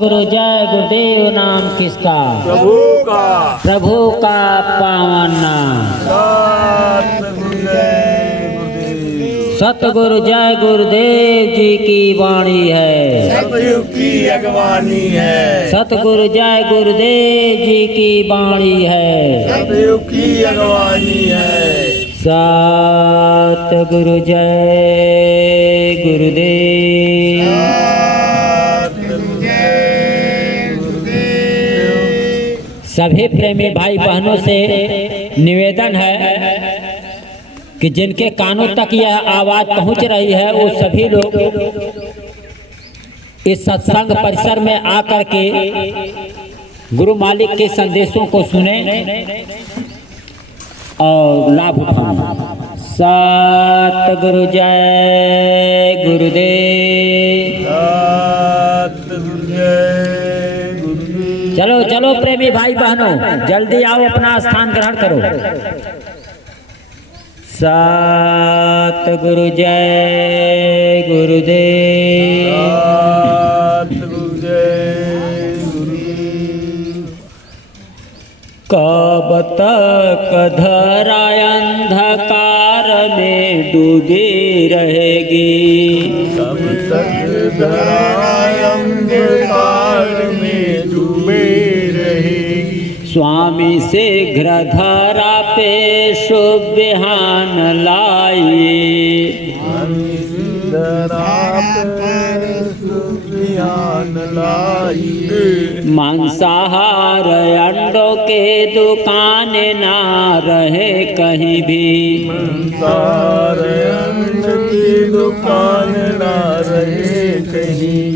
गुरु जय गुरुदेव नाम किसका? प्रभु का। प्रभु का पावन नाम। सतगुरु जय गुरुदेव जी की वाणी है, सतयुग की अगवानी है। सतगुरु जय गुरुदेव जी की वाणी है, सतयुग की अगवानी है। सतगुरु जय गुरुदेव। सभी प्रेमी भाई बहनों से निवेदन है कि जिनके कानों तक यह आवाज पहुंच रही है वो सभी लोग इस सत्संग परिसर में आकर के गुरु मालिक के संदेशों को सुने और लाभ उठाएं। सतगुरु जय गुरुदेव। चलो चलो प्रेमी भाई बहनों, जल्दी आओ, अपना स्थान ग्रहण करो। सतगुरु जय गुरुदेव। कब तक धरा अंधकार में डूबी रहेगी, कब तक धरा अंधकार में डूबे रहेगी। स्वामी शीघ्र धरा पे शुभ बिहान लाइए, मांसाहार अंडों के दुकान ना रहे कहीं भी, मांसाहार अंड की दुकान ना रहे कहीं।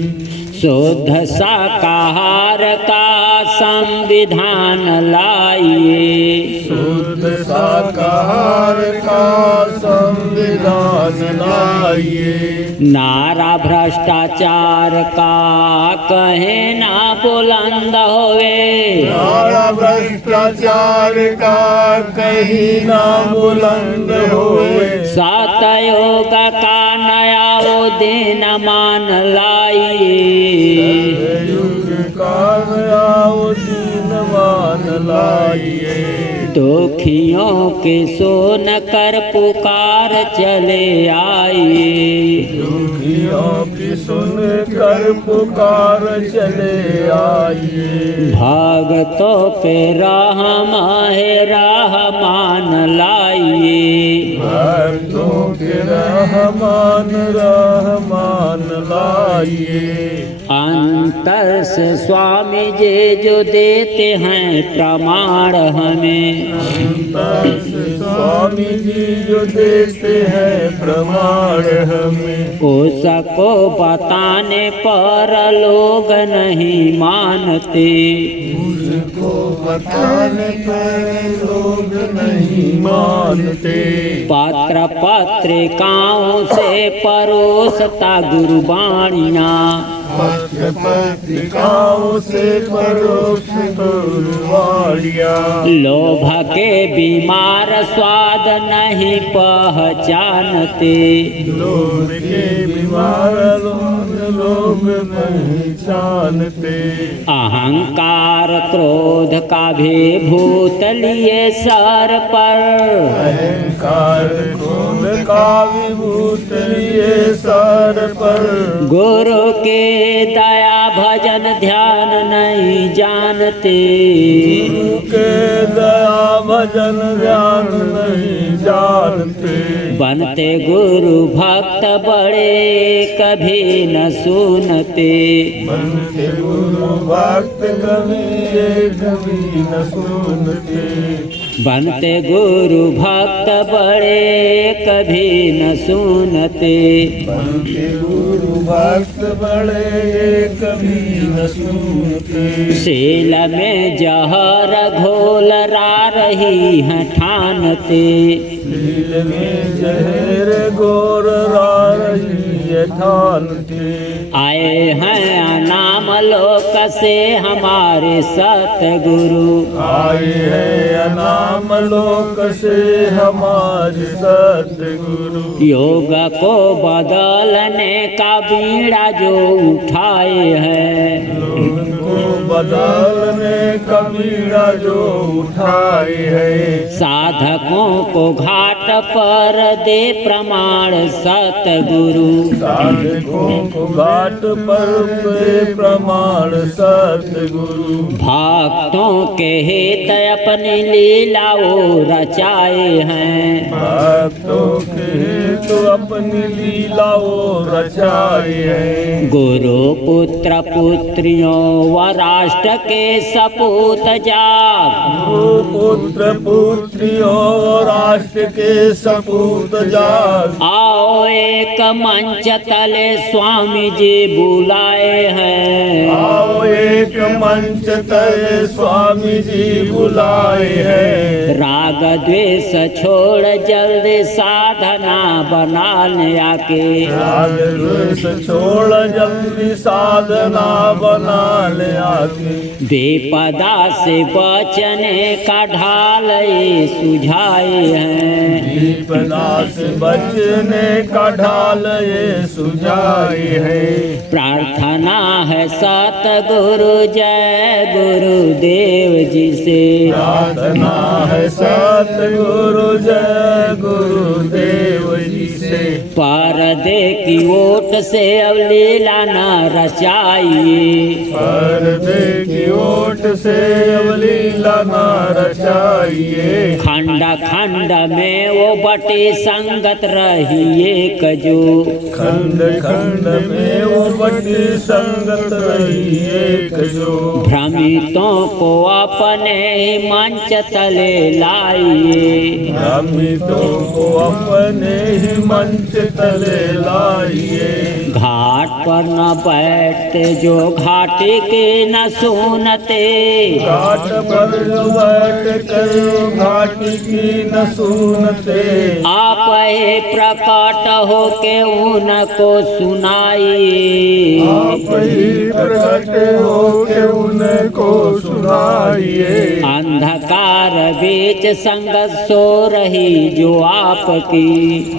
शुद्ध शाकाहार का संविधान लाइए, शुद्ध शाकाहार का संविधान लाइए। नारा भ्रष्टाचार का कहे ना बुलंद होवे, नारा भ्रष्टाचार का कहीं ना बुलंद होवे। सतयोग का नया वो दिन मान लाइए, दुखियों के सोन कर पुकार चले आइए, दुखियों की सुन कर पुकार चले आइए। भगतों पे रहम है रहमान लाइए, भक्तों के रहमान रहमान लाइए। अंतर से स्वामी जी जो देते हैं प्रमाण हमें, अंतर से स्वामी जी जो देते हैं प्रमाण हमें। उसको बताने पर लोग नहीं मानते, उसको बताने पर लोग नहीं मानते। पत्र पत्रिकाओं से परोसता गुरुबाणियाँ, पत्र पत्रिकाओं से परोस गुरुवाणियाँ। लोभ के बीमार स्वाद नहीं पहचानते, लोभ के बीमार लोग पहचानते। अहंकार क्रोध का भी भूत लिए सर पर, अहंकार क्रोध का विभूत लिए सर पर। गुरु के दया भजन ध्यान नहीं जानते, गुरु के दया भजन ध्यान नहीं जानते। बनते गुरु भक्त बड़े कभी न सुनते, बनते गुरु भक्त कभी न सुनते। बनते गुरु भक्त बड़े कभी न सुनते, बनते गुरु भक्त बड़े कभी न सुनते। शील में जहर घोल रा रही हैं ठानते, दिल में जहर घोर रा रही है थान थे। आए हैं नाम लोक से हमारे सतगुरु, आए हैं अनाम लोक से हमारे सतगुरु। योग को बदलने का बीड़ा जो उठाए हैं, योग को बदलने का बीड़ा जो उठाए है। साधकों को घाट पर दे प्रमाण सतगुरु, साधकों को घाट पर दे प्रमाण सतगुरु। भक्तों के हित अपनी लीलाओं रचाए हैं, भक्तों के हेतु अपनी लीलाओं रचाए हैं। गुरु पुत्र पुत्रियों व राष्ट्र के सपूत जाग, गुरु पुत्र पुत्रियों राष्ट्र के सपूत जाग। आओ एक मंच तले स्वामी जी बुलाए हैं, आओ एक मंच तले स्वामी जी बुलाए हैं। राग द्वेष छोड़ जल्दी साधना बनाने आके, राग द्वेष छोड़ जल्दी साधना बना ले आके। विपदा से बचने का ढाल ये सुझाए हैं, विपदा से बचने का ढाल ये सुझाए है। प्रार्थना है सतगुरु जय गुरुदेव जी से, प्रार्थना है सतगुरु जय गुरुदेव जी से। पर्दे की ओट से अब लीला न रचाइए, पर्दे की ओट से अब लीला न रचाइए। खंड खंड में वो बटी संगत रही एक जो, खंड खंड में वो बड़ी संगत रही एक जो। भ्रमितों को अपने ही मंच तले लाइए, भ्रमितों को अपने ही मंच तले लाइए। घाट पर न बैठते जो घाटी के न सुनते, घाट पर बैठ कर घाटी की न सुनते। आप ही प्रकट हो के उनको सुनाइए, आप ही प्रकट हो के उनको सुनाइए। अंधकार बीच संगत सो रही जो आपकी,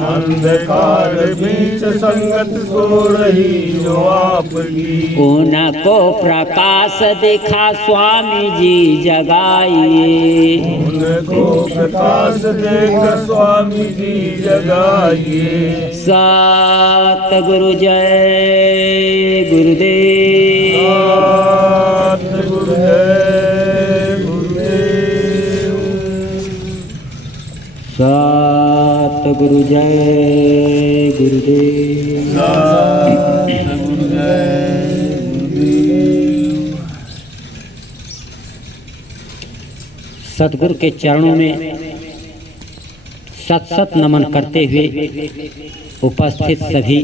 अंधकार बीच संगत सो रही जो आपकी। उनको प्रकाश दिखा स्वामी जी जगाइए, उनको प्रकाश देख स्वामी जी जगाइए। सतगुरु जय गुरुदेव, सतगुरु जय गुरुदेव। सतगुरु जय गुरुदेव। सतगुरु जय गुरुदेव। सतगुरु के चरणों में सत सत नमन करते हुए उपस्थित सभी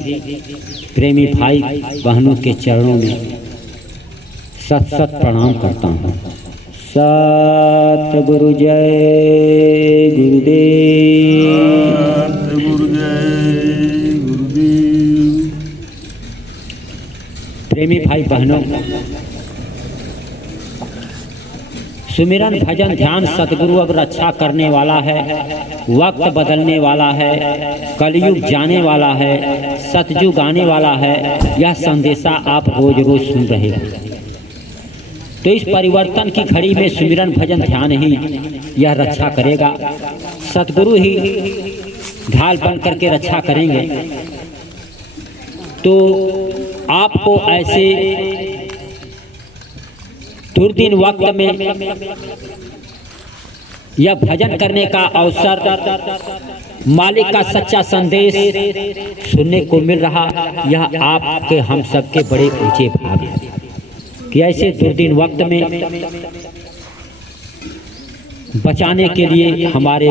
प्रेमी भाई बहनों के चरणों में सत सत प्रणाम करता हूँ। सतगुरु जय गुरुदेव। सतगुरु जय गुरुदेव। प्रेमी भाई बहनों, सुमिरन भजन ध्यान सतगुरु अब रक्षा करने वाला है, वक्त बदलने वाला है, कलयुग जाने वाला है, सतयुग आने वाला है। यह संदेशा आप रोज रोज सुन रहे हैं। तो इस परिवर्तन की घड़ी में सुमिरन भजन ध्यान ही यह रक्षा करेगा। सतगुरु ही ढाल बन करके रक्षा करेंगे। तो आपको ऐसे दुर्दिन वक्त में यह भजन करने का अवसर, मालिक का सच्चा संदेश सुनने को मिल रहा। यह आपके हम सबके बड़े ऊंचे भाग हैं कि ऐसे दुर्दिन वक्त में बचाने के लिए हमारे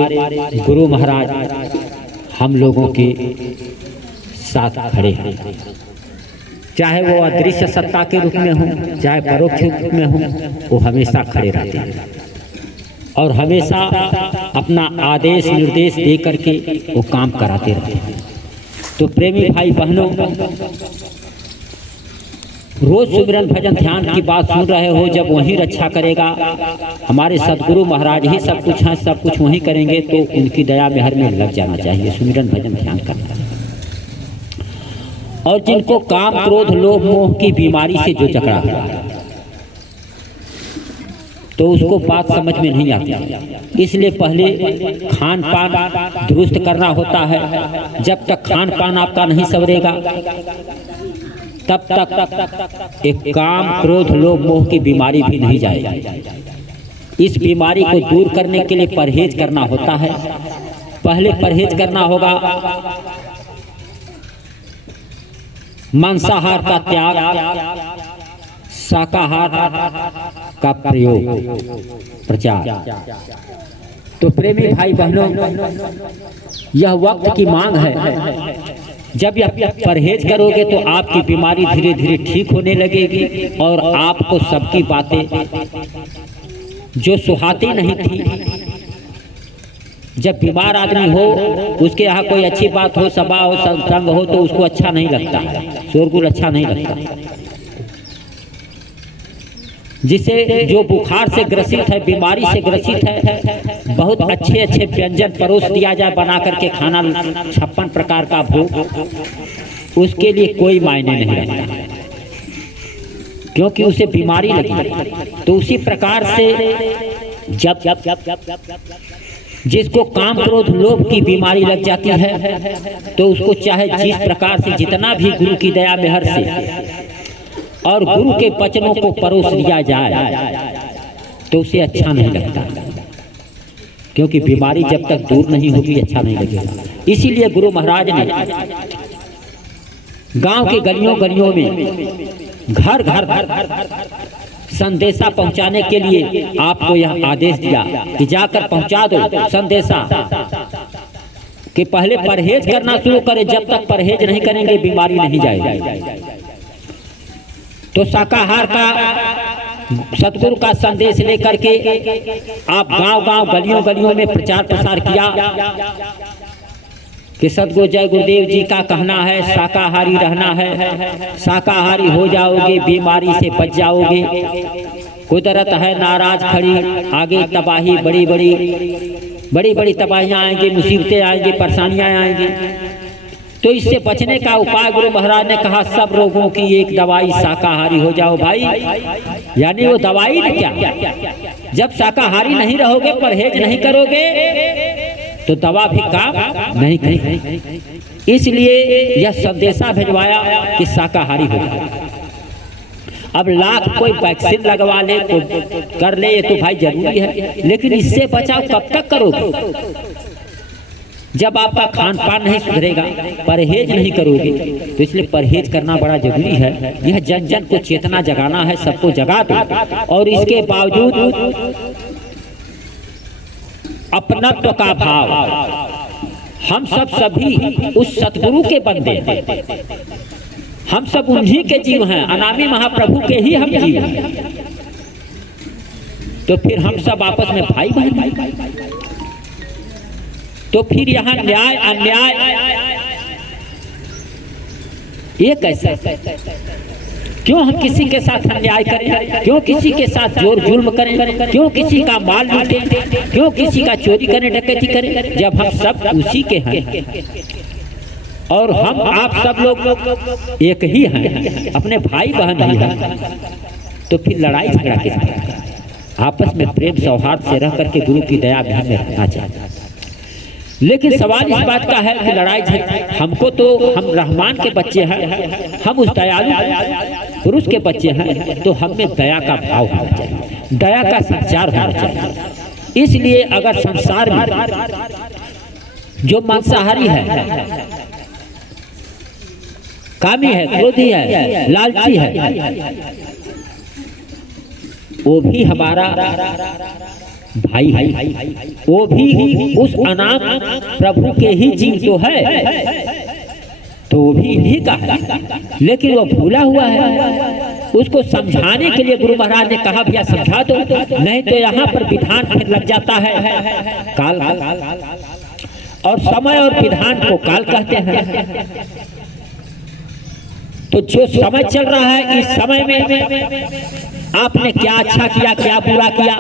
गुरु महाराज हम लोगों के साथ खड़े हैं। चाहे वो अदृश्य सत्ता के रूप में हो, चाहे परोक्ष रूप में हो, वो हमेशा खड़े रहते हैं और हमेशा अपना आदेश निर्देश दे करके वो काम कराते रहते हैं। तो प्रेमी भाई बहनों, रोज सुमिरन भजन ध्यान की बात सुन रहे हो, जब वही रक्षा करेगा, हमारे सदगुरु महाराज ही सब कुछ हैं, सब कुछ वही करेंगे, तो उनकी दया मेहर में लग जाना चाहिए, सुमिरन भजन ध्यान करना चाहिए। और जिनको काम क्रोध लोभ मोह की बीमारी से जो जकड़ा हुआ है, तो उसको बात समझ में नहीं आती, इसलिए पहले खान पान दुरुस्त करना होता है। जब तक खान पान आपका नहीं संवरेगा, तब तक एक काम क्रोध लोभ मोह की बीमारी भी नहीं जाएगी। इस बीमारी को दूर करने के लिए परहेज करना होता है। पहले परहेज करना होगा मांसाहार का त्याग, शाकाहार का प्रचार। तो प्रेमी भाई बहनों, यह वक्त की मांग है। जब यह परहेज करोगे तो आपकी बीमारी धीरे धीरे ठीक होने लगेगी और आपको सबकी बातें जो सुहाती नहीं थी, जब बीमार आदमी हो, उसके यहाँ कोई अच्छी बात हो, सभा हो, सत्संग हो, तो उसको अच्छा नहीं लगता, शोरगुल अच्छा नहीं लगता। जिसे जो बुखार से ग्रसित है, बीमारी से ग्रसित है, बहुत अच्छे अच्छे व्यंजन परोस दिया जाए, बना करके खाना, 56 प्रकार का भोग, उसके लिए कोई मायने नहीं रखता, क्योंकि उसे बीमारी लगी। तो उसी प्रकार से जब जिसको काम क्रोध लोभ की बीमारी लग जाती है, तो उसको चाहे जिस प्रकार से जितना भी गुरु की दया मेहर से और गुरु के वचनों को परोस लिया जाए, तो उसे अच्छा नहीं लगता, क्योंकि बीमारी जब तक दूर नहीं होगी अच्छा नहीं लगेगा। इसीलिए गुरु महाराज ने गांव के गलियों गलियों में घर घर संदेशा पहुंचाने के लिए आपको यह आदेश दिया कि जाकर पहुंचा दो संदेशा, कि पहले परहेज करना शुरू करें। जब तक परहेज नहीं करेंगे बीमारी नहीं जाएगी। तो शाकाहार का सतगुरु का संदेश लेकर के आप गांव गांव गलियों गलियों में प्रचार प्रसार किया कि सतगुरु जय गुरुदेव जी का कहना है शाकाहारी रहना है, शाकाहारी हो जाओगे बीमारी से बच जाओगे। कुदरत है नाराज खड़ी, आगे तबाही बड़ी बड़ी तबाहियां आएंगी, मुसीबतें आएंगी, परेशानियां आएंगी। तो इससे बचने का उपाय गुरु महाराज ने कहा, सब रोगों की एक दवाई शाकाहारी हो जाओ भाई। यानी वो दवाई न क्या, जब शाकाहारी नहीं रहोगे, परहेज नहीं करोगे, तो दवा भी काम नहीं करेगी। इसलिए यह संदेशा भिजवाया कि शाकाहारी हो जाओ। अब लाख कोई वैक्सीन लगवा ले तो कर ले, ये तो भाई जरूरी है, लेकिन इससे बचाव कब तक करोगे जब आपका खान पान नहीं सुधरेगा, परहेज नहीं करोगे। तो इसलिए परहेज करना बड़ा जरूरी है। यह जन जन को चेतना जगाना है, सबको जगा दो। और इसके बावजूद अपनत्व का भाव, हम सब सभी उस सतगुरु के बंदे हैं, हम सब उन्हीं के जीव हैं, अनामी महाप्रभु के ही हम जीव हैं। तो फिर हम सब आपस में भाई बहन, तो फिर यहाँ न्याय अन्याय ये कैसा? क्यों हम किसी के साथ अन्याय करें? क्यों किसी के साथ जोर जुल्म करें? क्यों किसी का माल लूटें? क्यों किसी का चोरी करें, डकैती करें, जब हम सब उसी के हैं और हम आप सब लोग एक ही हैं, अपने भाई बहन ही हैं। तो फिर लड़ाई झगड़ा किस बात का? आपस में प्रेम सौहार्द से रह करके गुरु की दया में रहना चाहिए। लेकिन सवाल इस बात का है कि लड़ाई हमको, तो हम रहमान के बच्चे हैं, हम उस दयालु पुरुष के बच्चे हैं, तो हमें दया का भाव होना चाहिए, दया का संचार होना चाहिए। इसलिए अगर संसार में जो मांसाहारी है, कामी है, क्रोधी है, लालची है, वो भी हमारा भाई है, वो भी उस अनाथ प्रभु के ही जीव तो है, तो वो भी इन्हीं का है, लेकिन वो भूला हुआ है। उसको समझाने के लिए गुरु महाराज ने कहा भैया समझा दो, नहीं तो यहाँ पर विधान फिर लग जाता है काल। और समय और विधान को काल कहते हैं। तो जो समय चल रहा है, इस समय में आपने क्या अच्छा किया, क्या बुरा किया,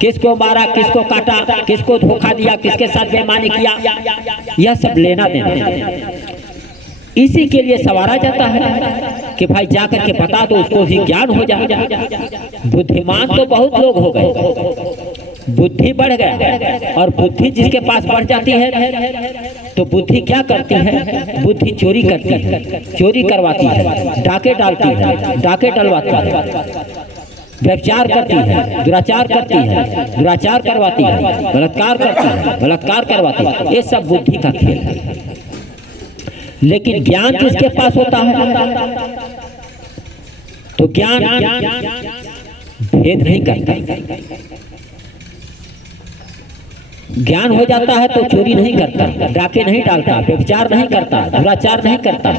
किसको मारा, किसको काटा, किसको धोखा दिया, किसके साथ बेईमानी किया, यह सब लेना देना इसी के लिए सवारा जाता है कि भाई जाकर के बता दो, उसको भी ज्ञान हो जाए। बुद्धिमान तो बहुत लोग हो गए, बुद्धि बढ़ गया, और बुद्धि जिसके पास बढ़ जाती है तो बुद्धि क्या करती है, बुद्धि चोरी करती है, चोरी करवाती है, डाके डालती है, डाके डलवाती है, व्यभिचार करती है, दुराचार करती है, दुराचार करवाती है, बलात्कार करती है, बलात्कार करवाती है। ये सब बुद्धि का खेल है। लेकिन ज्ञान किसके पास होता है, तो ज्ञान भेद नहीं करता। ज्ञान हो जाता है तो चोरी नहीं करता, डाके नहीं डालता, व्यभिचार नहीं करता, दुराचार नहीं करता।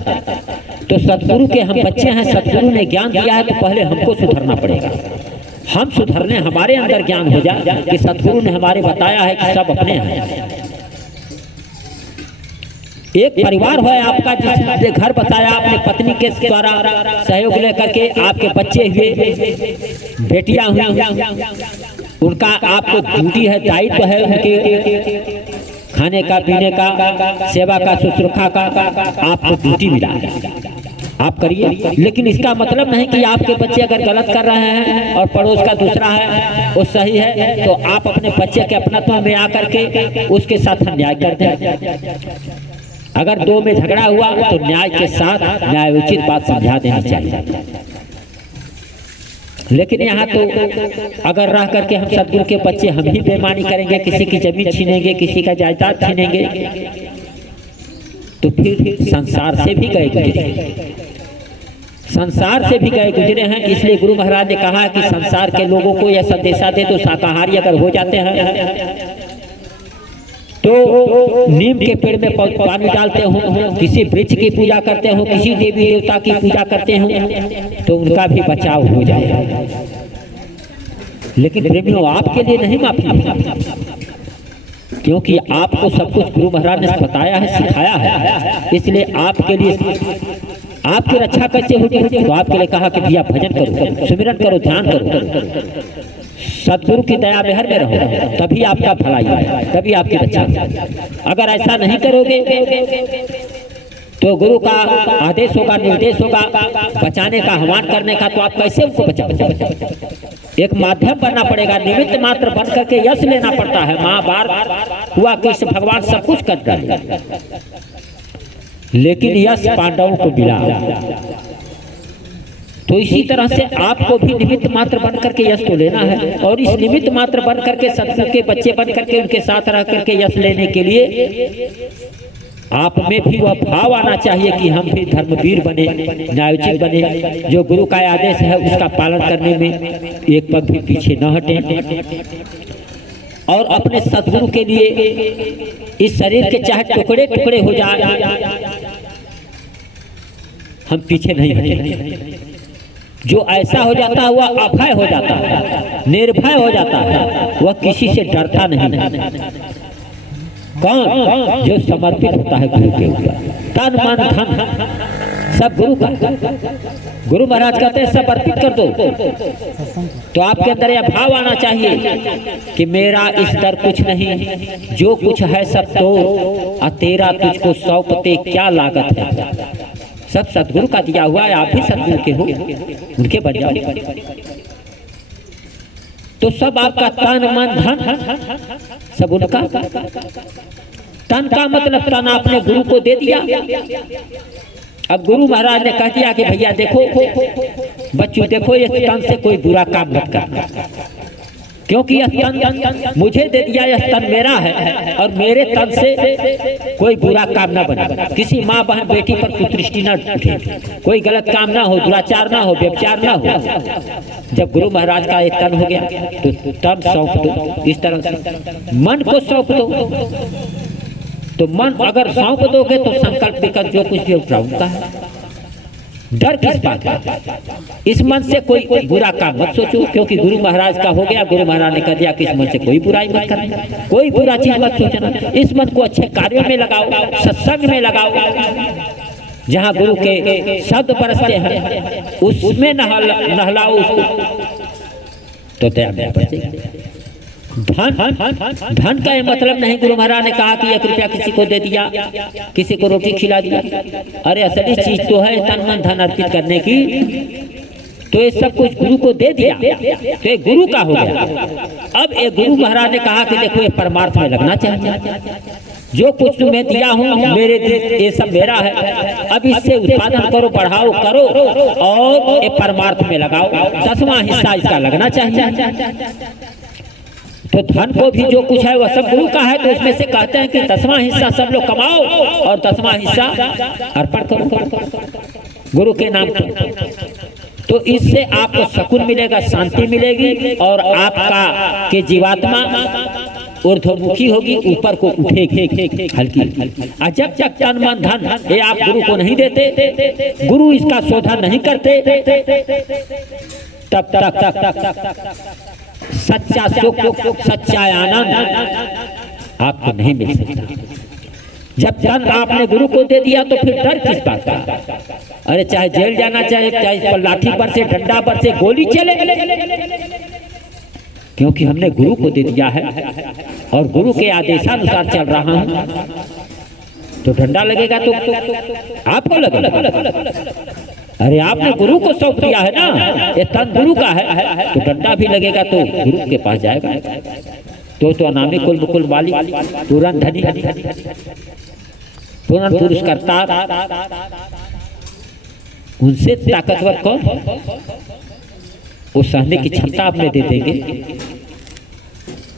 तो सतगुरु के हम बच्चे हैं, सतगुरु ने ज्ञान दिया है तो पहले हमको सुधरना पड़ेगा। हम सुधरने, हमारे अंदर ज्ञान हो जाए कि सतगुरु ने हमारे बताया है कि सब अपने हैं। एक परिवार है आपका, जिसने घर बताया, अपने पत्नी के द्वारा सहयोग लेकर के आपके बच्चे हुए, बेटियां हुई, उनका आपको ड्यूटी है, दायित्व है उनके खाने का, पीने का, सेवा का, शुश्रूषा का आपको ड्यूटी मिला है, आप करिए। लेकिन इसका मतलब नहीं कि आपके बच्चे अगर गलत कर रहे हैं और पड़ोस का दूसरा है वो सही है, तो आप अपने बच्चे के अपनत्व में आकर के उसके साथ अन्याय कर दें। अगर दो में झगड़ा हुआ तो न्याय के साथ न्यायोचित बात समझा देनी चाहिए। लेकिन यहाँ तो अगर रह करके हम सतगुरु के बच्चे हम ही बेईमानी करेंगे, किसी की जमीन छीनेंगे, किसी का जायदाद छीनेंगे, तो फिर संसार से भी गए गुजरे, संसार से भी गए गुजरे हैं। इसलिए गुरु महाराज ने कहा कि संसार के लोगों को यह संदेशा दे, तो शाकाहारी अगर हो जाते हैं तो नीम के पेड़ में पानी डालते हो, किसी वृक्ष की पूजा करते हो, किसी देवी देवता की पूजा करते हो, तो उनका भी बचाव हो जाए। लेकिन प्रेमियों, आपके लिए नहीं माफी, क्योंकि आपको सब कुछ गुरु महाराज ने बताया है, सिखाया है। इसलिए आपके लिए, आपकी रक्षा कैसे होगी, तो आपके लिए कहा कि भैया भजन करो, सुमिरन करो, ध्यान करो, सतगुरु की दया मेहर में रहो, तभी आपका भलाई है, तभी आपकी रक्षा। अगर ऐसा नहीं करोगे तो गुरु का आदेश होगा, निर्देश होगा बचाने का, आह्वान करने का, तो आप कैसे उनको बचाओगे। एक माध्यम बनना पड़ेगा, निमित्त मात्र बन करके यश लेना पड़ता है। माँ बार हुआ कृष्ण भगवान सब कुछ कर डाले, लेकिन यश पांडवों को मिला। तो इसी तरह से आपको भी निमित्त मात्र बन करके यश तो लेना है, और इस निमित्त मात्र बन करके सतगुरु के बच्चे बन करके उनके साथ रह करके यश लेने के लिए आप में भी वह भाव आना चाहिए कि हम भी धर्मवीर बने, न्यायोचित बने, जो गुरु का आदेश है उसका पालन करने में एक पग भी पीछे न हटें, और अपने सतगुरु के लिए इस शरीर के चाहे टुकड़े टुकड़े हो जाए, हम पीछे नहीं हटें। जो ऐसा हो जाता है वह अभय हो जाता है, निर्भय हो जाता है, वह किसी से डरता नहीं। कौन? जो समर्पित होता है गुरु के ऊपर, तन मन धन सब गुरु का। गुरु महाराज कहते हैं सब अर्पित कर दो, तो आपके अंदर यह भाव आना चाहिए कि मेरा इस दर कुछ नहीं, जो कुछ है सब तो, और तेरा तुझको सौंपते क्या लागत है। सब सतगुरु का दिया हुआ है, आप भी सतगुरु के हो, उनके बन जाओ। तो सब आपका तन मन धन सब उनका। तन का मतलब तन आपने गुरु को दे दिया। अब गुरु महाराज ने कह दिया कि भैया देखो बच्चों, देखो ये तन से कोई बुरा काम मत करना, क्योंकि यह तन मुझे दे दिया, यह तन मेरा है, और मेरे तन से कोई बुरा काम ना बने, किसी माँ बहन बेटी पर कुदृष्टि ना उठे, कोई गलत काम ना हो, दुराचार ना हो, व्यभिचार ना हो। जब गुरु महाराज का एक तन हो गया तो तन सौंप दो, इस तरह से मन को सौंप दो। तो मन अगर सौंप दोगे तो संकल्प विकल्प जो कुछ भी उनका है, डर किस बात का? इस मन से कोई बुरा काम मत सोचो, क्योंकि गुरु महाराज का हो गया, गुरु महाराज ने कह दिया कि इस मन से कोई बुराई मत करना, कोई बुरा चीज मत सोचना। इस मन को अच्छे कार्यों में लगाओ, सत्संग में लगाओ, जहाँ गुरु के शब्द बरसते हैं उसमें नहलाओ उसको, तो दया में बचेगी। धन का ये मतलब नहीं गुरु महाराज ने कहा कि 1 रुपया किसी को दे दिया, किसी को रोटी खिला दिया। अरे असली चीज तो है तन मन धन अर्पित करने की, तो ये सब कुछ गुरु को दे दिया तो ये गुरु का हो गया। अब ये गुरु महाराज ने कहा कि देखो ये परमार्थ में लगना चाहिए, जो कुछ तुम्हें दिया हूँ मेरे ये सब मेरा है, अब इससे उत्पादन करो, बढ़ाओ करो और ये परमार्थ में लगाओ, 10वां हिस्सा इसका लगना चाहिए। तो धन को भी जो कुछ है वह सब गुरु का है, तो उसमें से कहते हैं कि 10वां हिस्सा सब लोग कमाओ और 10वां हिस्सा अर्पण करो गुरु के नाम पर। तो इससे आपको सुकून मिलेगा, शांति मिलेगी और आपका के जीवात्मा ऊर्ध्वमुखी होगी, ऊपर को उठेगी हल्की। और जब तक तन मन धन ये आप गुरु को नहीं देते, गुरु इसका शोधन नहीं करते, तब तक सच्चा सुख, सच्चा आनंद आपको नहीं मिल सकता। जब तन आपने गुरु को दे दिया तो फिर डर किस बात का? अरे चाहे जेल जाना, चाहे इस पर लाठी पर से, डंडा पर से गोली चले, क्योंकि हमने गुरु को दे दिया है और गुरु के आदेशानुसार चल रहा हूं, तो डंडा लगेगा तो आपको लगेगा। अरे आपने गुरु को सौंप दिया है ना, ये तन गुरु का है, तो डंडा भी लगेगा तो गुरु के पास जाएगा। तो अनामी कुल मुकुल वाली, तुरंत धनी, तुरंत पुरस्कर्ता, उनसे ताकतवर कौन? वो सहने की क्षमता आप में दे देंगे,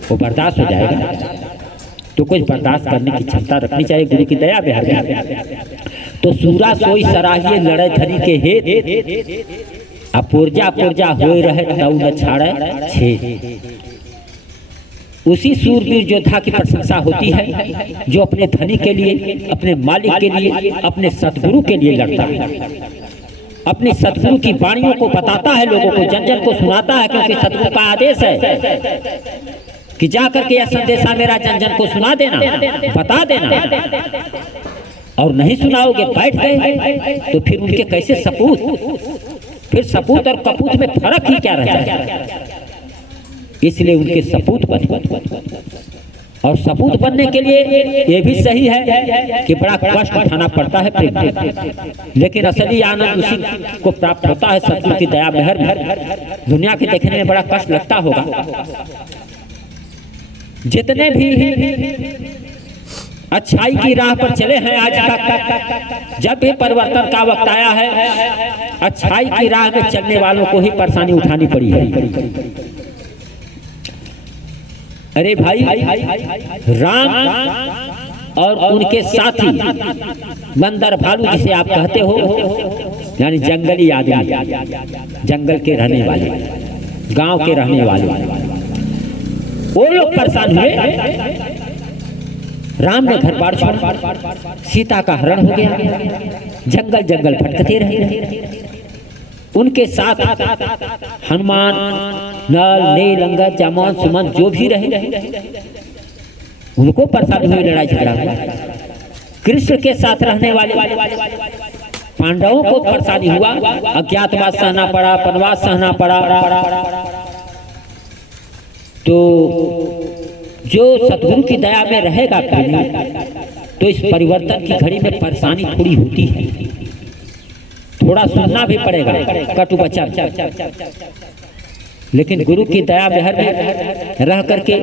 वो बर्दाश्त हो जाएगा। तो कुछ बर्दाश्त करने की क्षमता रखनी चाहिए गुरु की दया में। तो सूरा सोई सराहिए लड़े धनी के हेत, अब पुरजा पुरजा होए रहे तऊ न छाड़े छेद। उसी सूरवीर योद्धा की प्रशंसा होती है जो अपने धनी के लिए, अपने मालिक के लिए, अपने सतगुरु के लिए लड़ता है, अपने सतगुरु की वाणियों को बताता है, लोगों को जन जन को सुनाता है, क्योंकि सतगुरु का आदेश है कि जाकर के यह संदेशा मेरा जन जन को सुना देना, बता देना। और नहीं सुनाओगे, बैठ गए, तो फिर उनके कैसे सपूत? फिर सपूत और कपूत में फर्क ही क्या रह जाएगा? इसलिए उनके सपूत बने। और सपूत बनने के लिए ये भी सही है कि बड़ा कष्ट उठाना पड़ता है प्रेम, लेकिन असली आनंद उसी को प्राप्त होता है सतगुरु की दया मेहर। दुनिया के देखने में बड़ा कष्ट लगता होगा। जितने भी अच्छाई की राह पर चले हैं आज तक, जब भी परिवर्तन का वक्त आया है, अच्छाई की राह में चलने वालों को ही परेशानी उठानी पड़ी है। अरे भाई, राम और उनके साथी बंदर भालू जिसे आप कहते हो, यानी जंगली आदमी, जंगल के रहने वाले, गांव के रहने वाले, वो लोग परेशान हुए। राम ने घर बार छोड़ा, सीता का हरण हो गया, जंगल जंगल भटकते रहे। उनके साथ हनुमान, नल, नील, अंगद, जामवंत, सुमंत जो भी रहे, उनको परेशानी हुई, लड़ाई झगड़ा हुआ। कृष्ण के साथ रहने वाले पांडवों को परेशानी हुआ, अज्ञातवास सहना पड़ा, वनवास सहना पड़ा। तो जो सतगुरु की दया में रहेगा तो इस परिवर्तन की घड़ी में परेशानी थोड़ी होती है, थोड़ा सुनना भी पड़ेगा कटु वचन, लेकिन गुरु की दया मेहर में रह करके,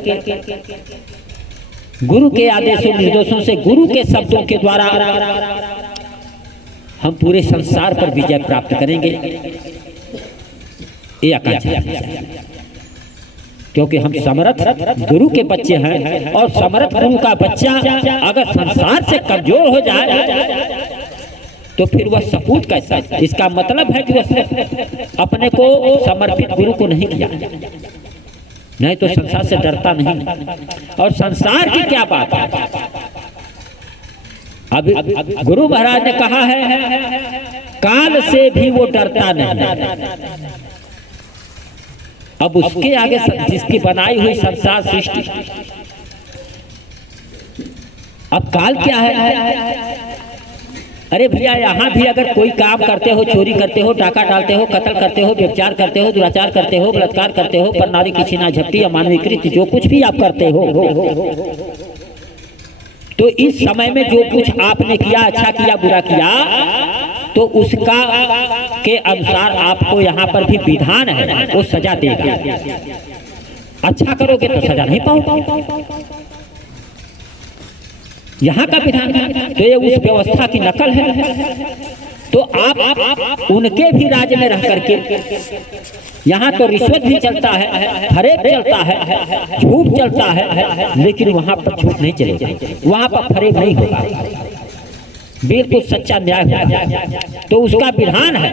गुरु के आदेशों निर्देशों से, गुरु के शब्दों के द्वारा हम पूरे संसार पर विजय प्राप्त करेंगे, ये आकांक्षा। क्योंकि हम समर्थ गुरु के बच्चे हैं, और समर्थ गुरु का बच्चा अगर संसार से कमजोर हो जाए तो फिर वह सपूत कैसा? इसका मतलब है कि वह अपने को समर्पित गुरु को नहीं किया, नहीं तो संसार से डरता नहीं। और संसार की क्या बात है, अब गुरु महाराज ने कहा है काल से भी वो डरता नहीं। अब उसके आगे जिसकी बनाई हुई संसार सृष्टि, अब काल क्या है? अरे भैया यहाँ भी अगर कोई काम करते हो, चोरी करते हो, डाका डालते हो, कत्ल करते हो, व्यभिचार करते हो, दुराचार करते हो, बलात्कार करते हो, पर नारी की छीना झपटी, अमानवीय कृत्य जो कुछ भी आप करते हो, तो इस समय में जो कुछ आपने किया, अच्छा किया बुरा किया, तो उसका के अनुसार आपको यहाँ पर भी विधान है, वो सजा देगा। अच्छा करोगे तो सजा नहीं पाओगे, यहाँ का विधान है। तो ये उस व्यवस्था की नकल है। तो आप उनके भी राज्य में रह करके, यहाँ तो रिश्वत भी चलता है, फरेब चलता है, झूठ चलता है, लेकिन वहाँ पर झूठ नहीं चलेगा, वहाँ पर फरेब नहीं होगा, बिल्कुल सच्चा न्याय होगा। तो उसका विधान है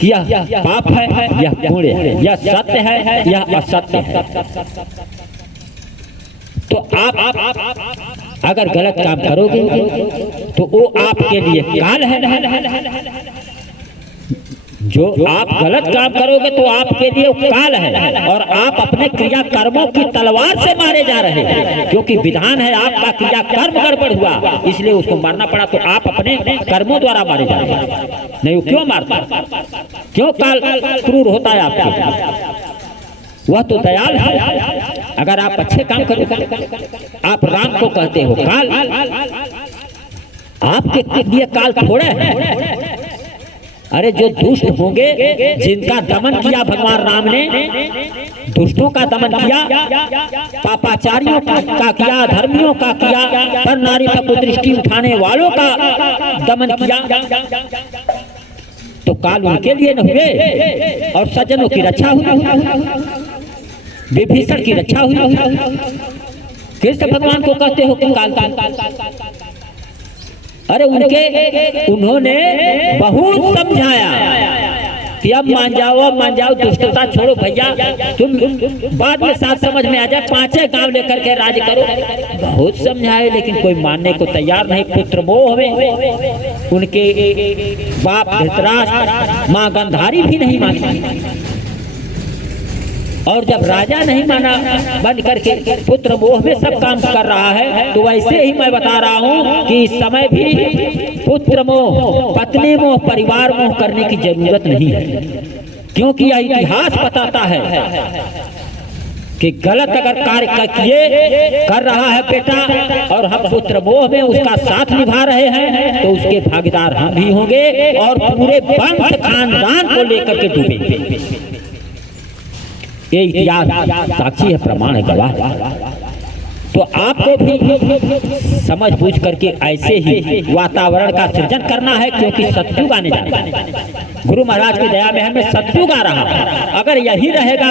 कि यह पाप है, यह पुण्य है, यह सत्य है, यह असत्य है। तो आप अगर गलत काम करोगे तो वो आपके लिए काल है। जो आप गलत काम करोगे तो आपके लिए काल है, और आप अपने क्रिया कर्मों की तलवार से मारे जा रहे हैं, क्योंकि विधान है आपका क्रिया कर्म गड़बड़ हुआ, इसलिए उसको मारना पड़ा। तो आप अपने कर्मों द्वारा मारे जा रहे हैं। नहीं, क्यों मारता? क्यों काल क्रूर होता है आपके? वह तो दयाल है। अगर आप अच्छे काम करोगे, आप राम को कहते हो काल, आपके लिए काल थोड़े है। अरे जो दुष्ट होंगे, जिनका दमन किया भगवान राम ने, दुष्टों का दमन किया, पापाचारियों का किया, धर्मियों का किया, पर नारी पर कुदृष्टि उठाने वालों का दमन किया, तो काल उनके लिए न हुए, और सज्जनों की रक्षा हुई, विभीषण की रक्षा हुई। कृष्ण भगवान को कहते हो कि काल अरे उन्होंने बहुत समझाया कि अब मान जाओ, दुष्टता छोड़ो भैया, तुम बाद में साथ समझ में आ जाए, 5 गांव लेकर के राज करो। बहुत समझाए, लेकिन कोई मानने को तैयार नहीं। पुत्र मोह में उनके बाप धृतराष्ट्र, माँ गांधारी भी नहीं मानी, और जब राजा नहीं माना बन करके पुत्र मोह में सब काम कर रहा है, तो वैसे ही मैं बता रहा हूँ कि इस समय भी पुत्र मोह, पत्नी मोह, परिवार मोह करने की जरूरत नहीं है, क्योंकि यह इतिहास बताता है कि गलत अगर कार्य किए कर रहा है बेटा, और हम पुत्र मोह में उसका साथ निभा रहे हैं, तो उसके भागीदार हम भी होंगे, और पूरे वंश खानदान को लेकर के डूबेंगे। ये इतिहास साक्षी है, प्रमाण है, गवाह। तो आपको भी समझ बूझ करके ऐसे ही वातावरण का सृजन करना है, क्योंकि सतयुग आने जा रहा है। गुरु महाराज की दया में हमें सतयुग आ रहा है। अगर यही रहेगा,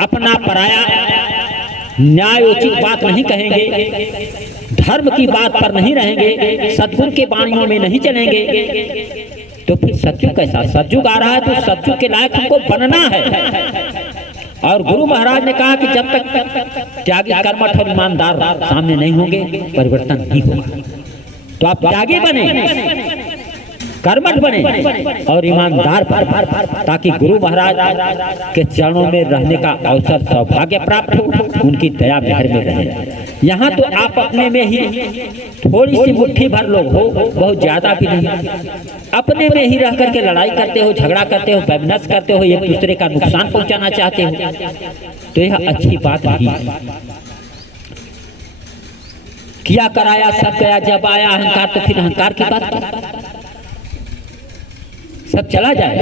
अपना पराया, न्यायोचित बात नहीं कहेंगे, धर्म की बात पर नहीं रहेंगे, सतगुरु के वाणियों में नहीं चलेंगे, तो फिर सतयुग कैसा? सतयुग आ रहा है तो सतयुग के लायक हमको बनना है। और गुरु महाराज ने कहा कि जब तक त्यागी, कर्मठ और ईमानदार सामने नहीं होंगे, परिवर्तन नहीं होगा। तो आप त्यागी बने, कर्मठ बने और ईमानदार बने, ताकि गुरु महाराज के चरणों में रहने का अवसर, सौभाग्य प्राप्त हो, उनकी दया मेहर में रहे। यहाँ तो आप अपने में ही थोड़ी सी मुट्ठी भर लोग हो, बहुत ज्यादा भी नहीं, अपने में ही रह करके लड़ाई करते हो, झगड़ा करते हो, वैमनस्य करते हो, एक दूसरे का नुकसान पहुंचाना चाहते हो, तो यह अच्छी बात नहीं। किया कराया सब गया, जब आया अहंकार तो फिर अहंकार की बात सब चला जाए।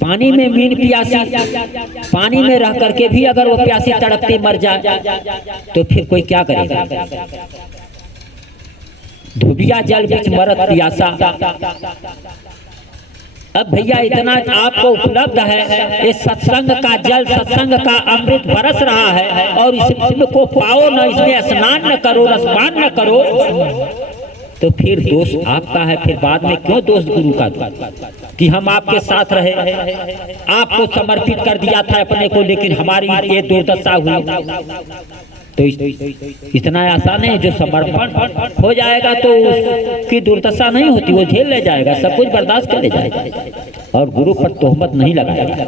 पानी में मीन प्यासी, पानी में रह करके भी अगर वो प्यासी तड़पती मर जाए, तो फिर कोई क्या करेगा? धुबिया जल बीच मरत प्यासा। अब भैया इतना आपको उपलब्ध है, इस सत्संग का जल, सत्संग का अमृत बरस रहा है, और इसको पाओ न, इसमें स्नान न करो, रसपान न करो, तो फिर दोष आपका है। फिर बाद में क्यों दोष गुरु का कि हम आपके साथ रहे, आपको समर्पित कर दिया था अपने को, लेकिन हमारी ये दुर्दशा हुई। तो इतना आसान है, जो समर्पण हो जाएगा तो उसकी दुर्दशा नहीं होती, वो झेल ले जाएगा, सब कुछ बर्दाश्त कर ले जाएगा और गुरु पर तोहमत नहीं लगाएगा।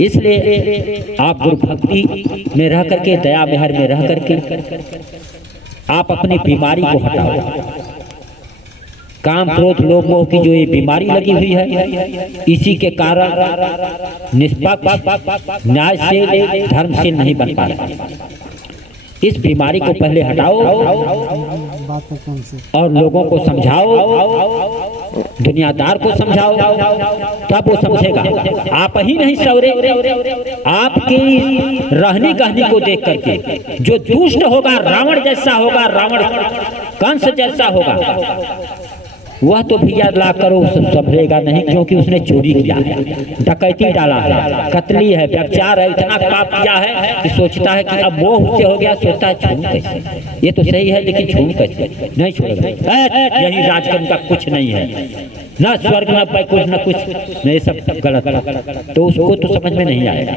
इसलिए आप गुरु भक्ति में रह करके, दया मेहर में रह करके आप अपनी बीमारी को हटाओ। काम क्रोध लोभ मोह की जो ये बीमारी लगी हुई है, इसी के कारण निष्पक्ष न्याय से धर्मशील नहीं बन पा रहे। इस बीमारी को पहले हटाओ और लोगों को समझाओ, दुनियादार को समझाओ, तब वो समझेगा। आप ही नहीं सवरे, आपकी रहनी कहनी को देख करके जो दुष्ट होगा, रावण जैसा होगा, रावण कंस जैसा होगा, वह तो भैया ला करो संभलेगा नहीं, क्योंकि उसने चोरी किया है, डकैती डाला है, कत्ली है, व्यभिचार है, इतना पाप किया है कि सोचता है कि अब मोह उससे हो गया, सोचता है छोड़ूं कैसे, ये तो सही है लेकिन छोड़ूं कैसे, नहीं छोड़ेगा। यही राजकर्म का कुछ नहीं है, न स्वर्ग न कुछ न कुछ, नहीं, सब गलत, तो उसको तो समझ में नहीं आएगा।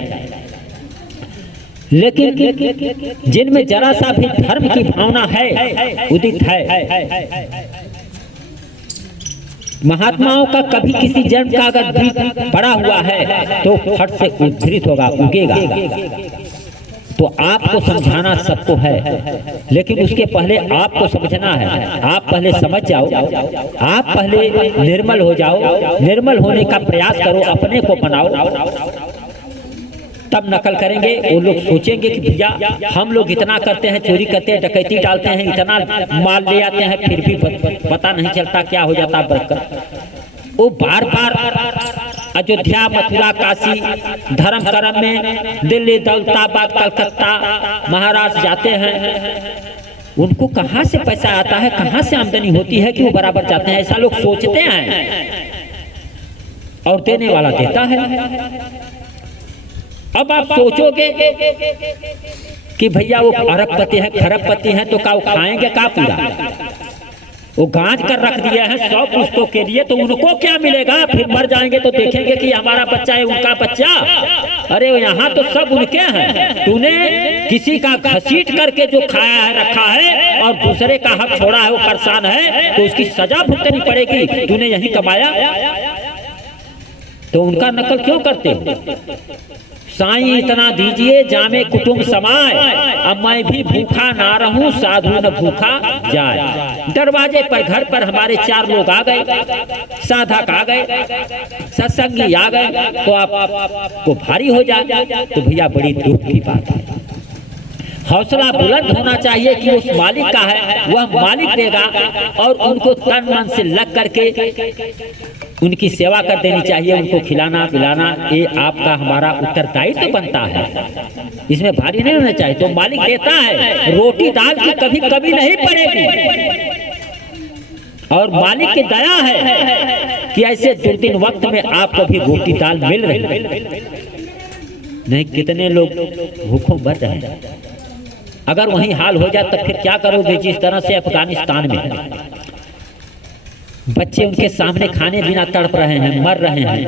लेकिन जिनमें जरा सा भी धर्म की भावना है, उदित है, महात्माओं का कभी किसी जन्म का अगर बीज पड़ा हुआ है तो फट से उद्धृत होगा, उगेगा। तो आपको समझाना सबको है, लेकिन उसके पहले आपको समझना है। आप पहले समझ जाओ, आप पहले निर्मल हो जाओ, निर्मल होने का प्रयास करो, अपने को बनाओ, तब नकल करेंगे। वो लोग सोचेंगे कि भैया हम लोग इतना करते हैं, चोरी करते हैं, डकैती डालते हैं, इतना माल ले आते हैं, फिर भी पता नहीं चलता क्या हो जाता बरकत। वो बार बार अयोध्या, मथुरा, काशी, धर्म कर्म में दिल्ली, दौलताबाद, कलकत्ता, महाराष्ट्र जाते हैं, उनको कहाँ से पैसा आता है, कहाँ से आमदनी होती है कि वो बराबर जाते हैं, ऐसा लोग सोचते हैं और देने वाला देता है। अब आप सोचोगे कि भैया वो अरबपति है, खरबपति है, तो का वो खाएंगे का पूरा, वो गांच कर रख दिए हैं 100 पुश्तों के लिए, तो उनको क्या मिलेगा? फिर मर जाएंगे तो देखेंगे कि हमारा बच्चा है, उनका बच्चा, अरे यहाँ तो सब उनके हैं। तूने किसी का घसीट करके जो खाया है, रखा है, और दूसरे का हक छोड़ा है, वो परेशान है, तो उसकी सजा भुगतनी पड़ेगी। तूने यही कमाया, तो उनका नकल क्यों करते हो? साईं इतना दीजिए जामे कुटुंब समाए, अब मैं भी भूखा ना रहूं, साधु न भूखा जाए। दरवाजे पर, घर पर हमारे 4 लोग आ गए, साधक आ गए, सत्संगी आ गए, तो आपको भारी हो जाए, तो भैया बड़ी दुख की बात है। हौसला बुलंद होना चाहिए कि उस मालिक का है, वह मालिक देगा, और उनको तन मन से लग करके उनकी सेवा कर देनी चाहिए, उनको खिलाना पिलाना, ये आपका हमारा उत्तरदायित्व तो बनता है, इसमें भारी नहीं होना चाहिए। तो मालिक देता है, रोटी दाल की कभी कभी नहीं पड़ेगी, और मालिक की दया है कि ऐसे दुर्दिन वक्त में आपको भी रोटी दाल मिल रही है। नहीं, कितने लोग भूखों मर रहे हैं। अगर वही हाल हो जाए तो फिर क्या करोगे? जिस तरह से अफगानिस्तान में बच्चे उनके सामने खाने बिना तड़प रहे हैं, मर रहे हैं,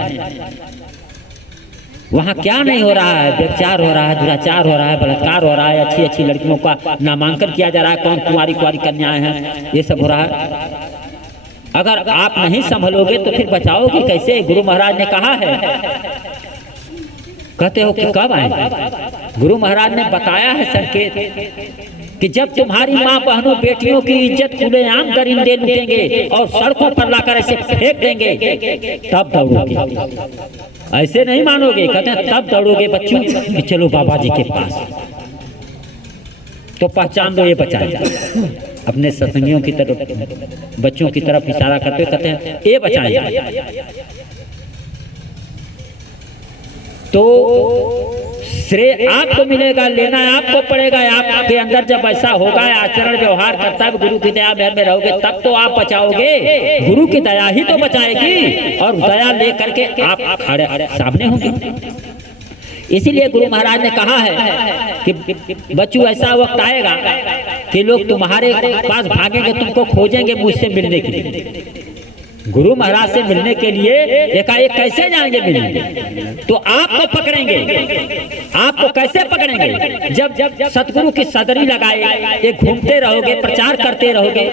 वहाँ क्या नहीं हो रहा है? व्यभिचार हो रहा है, दुराचार हो रहा है, बलात्कार हो रहा है, अच्छी अच्छी लड़कियों का नामांकन किया जा रहा है, कौन कुंवारी कुंवारी कन्याएं हैं, ये सब हो रहा है। अगर आप नहीं संभलोगे तो फिर बचाओगे कैसे? गुरु महाराज ने कहा है, कहते हो कि कब आए? गुरु महाराज ने बताया है संकेत कि जब तुम्हारी माँ बहनों बेटियों की इज्जत खुलेआम दरिंदे लूटेंगे और सड़कों पर लाकर ऐसे फेंक देंगे, तब दौड़ोगे। ऐसे नहीं मानोगे, कहते हैं तब दौड़ोगे बच्चों कि चलो बाबा जी के पास। तो पहचान लो, ये बचाएगा। अपने सत्संगियों की तरफ, बच्चों की तरफ इशारा करते कहते हैं ये बचाएगा। तो श्रेय आपको मिलेगा, लेना आपको पड़ेगा। आपके अंदर जब ऐसा होगा, आचरण व्यवहार करता है, गुरु की दया में रहोगे, तब तो आप बचाओगे। गुरु की दया ही तो बचाएगी, और दया लेकर के आप खड़े सामने होंगे। इसीलिए गुरु महाराज ने कहा है कि बच्चों ऐसा वक्त आएगा कि लोग तुम्हारे पास भागेंगे, तुमको खोजेंगे मुझसे मिलने के लिए। गुरु महाराज से मिलने के लिए एकाएक कैसे जाएंगे मिलने? तो आपको पकड़ेंगे। आपको कैसे पकड़ेंगे? जब सतगुरु की सदरी लगाए, ये घूमते रहोगे, प्रचार करते रहोगे,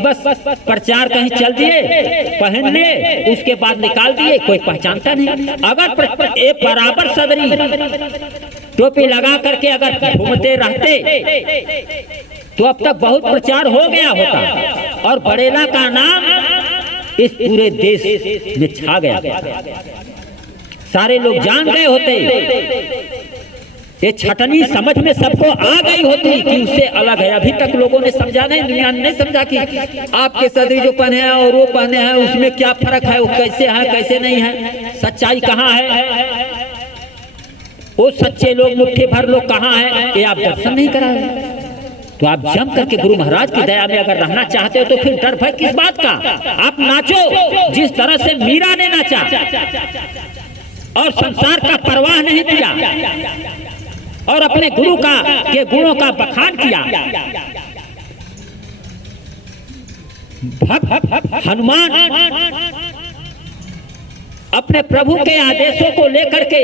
बस प्रचार कहीं चल दिए, पहन लिए, उसके बाद निकाल दिए, कोई पहचानता नहीं। अगर एक बराबर सदरी टोपी लगा करके अगर घूमते रहते तो अब तक बहुत प्रचार हो गया होता और बड़ेला का नाम इस पूरे देश में छा गया, सारे लोग जान गए होते, ये छटनी समझ में सबको आ गई होती कि उससे अलग है। अभी तक लोगों ने समझा नहीं, दुनिया ने नहीं समझा कि आपके सदरी जो पहने हैं और वो पहने हैं उसमें क्या फर्क है, वो कैसे है कैसे नहीं है, सच्चाई कहाँ है, वो सच्चे लोग मुट्ठी भर लोग कहाँ है, ये आप दर्शन नहीं कराए। तो आप जम करके गुरु महाराज की दया में अगर रहना चाहते हो तो फिर डर भय किस बात का? आप नाचो जिस तरह से मीरा ने नाचा और संसार का परवाह नहीं किया और अपने गुरु का के गुणों का बखान किया। भक्त हनुमान अपने प्रभु के आदेशों को लेकर के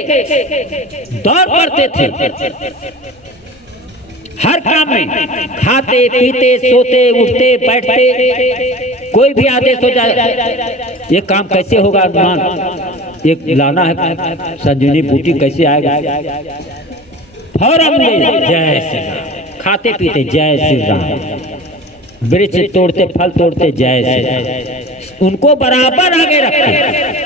दौड़ पड़ते थे हर काम में, खाते पीते सोते उठते बैठते, कोई भी आदेश हो जाए, ये काम कैसे होगा हनुमान, ये लाना है संजीवनी बूटी कैसे आएगा, फौरन में जय श्री राम, खाते पीते जय श्री राम, वृक्ष तोड़ते फल तोड़ते जय श्री राम, उनको बराबर आगे रखते।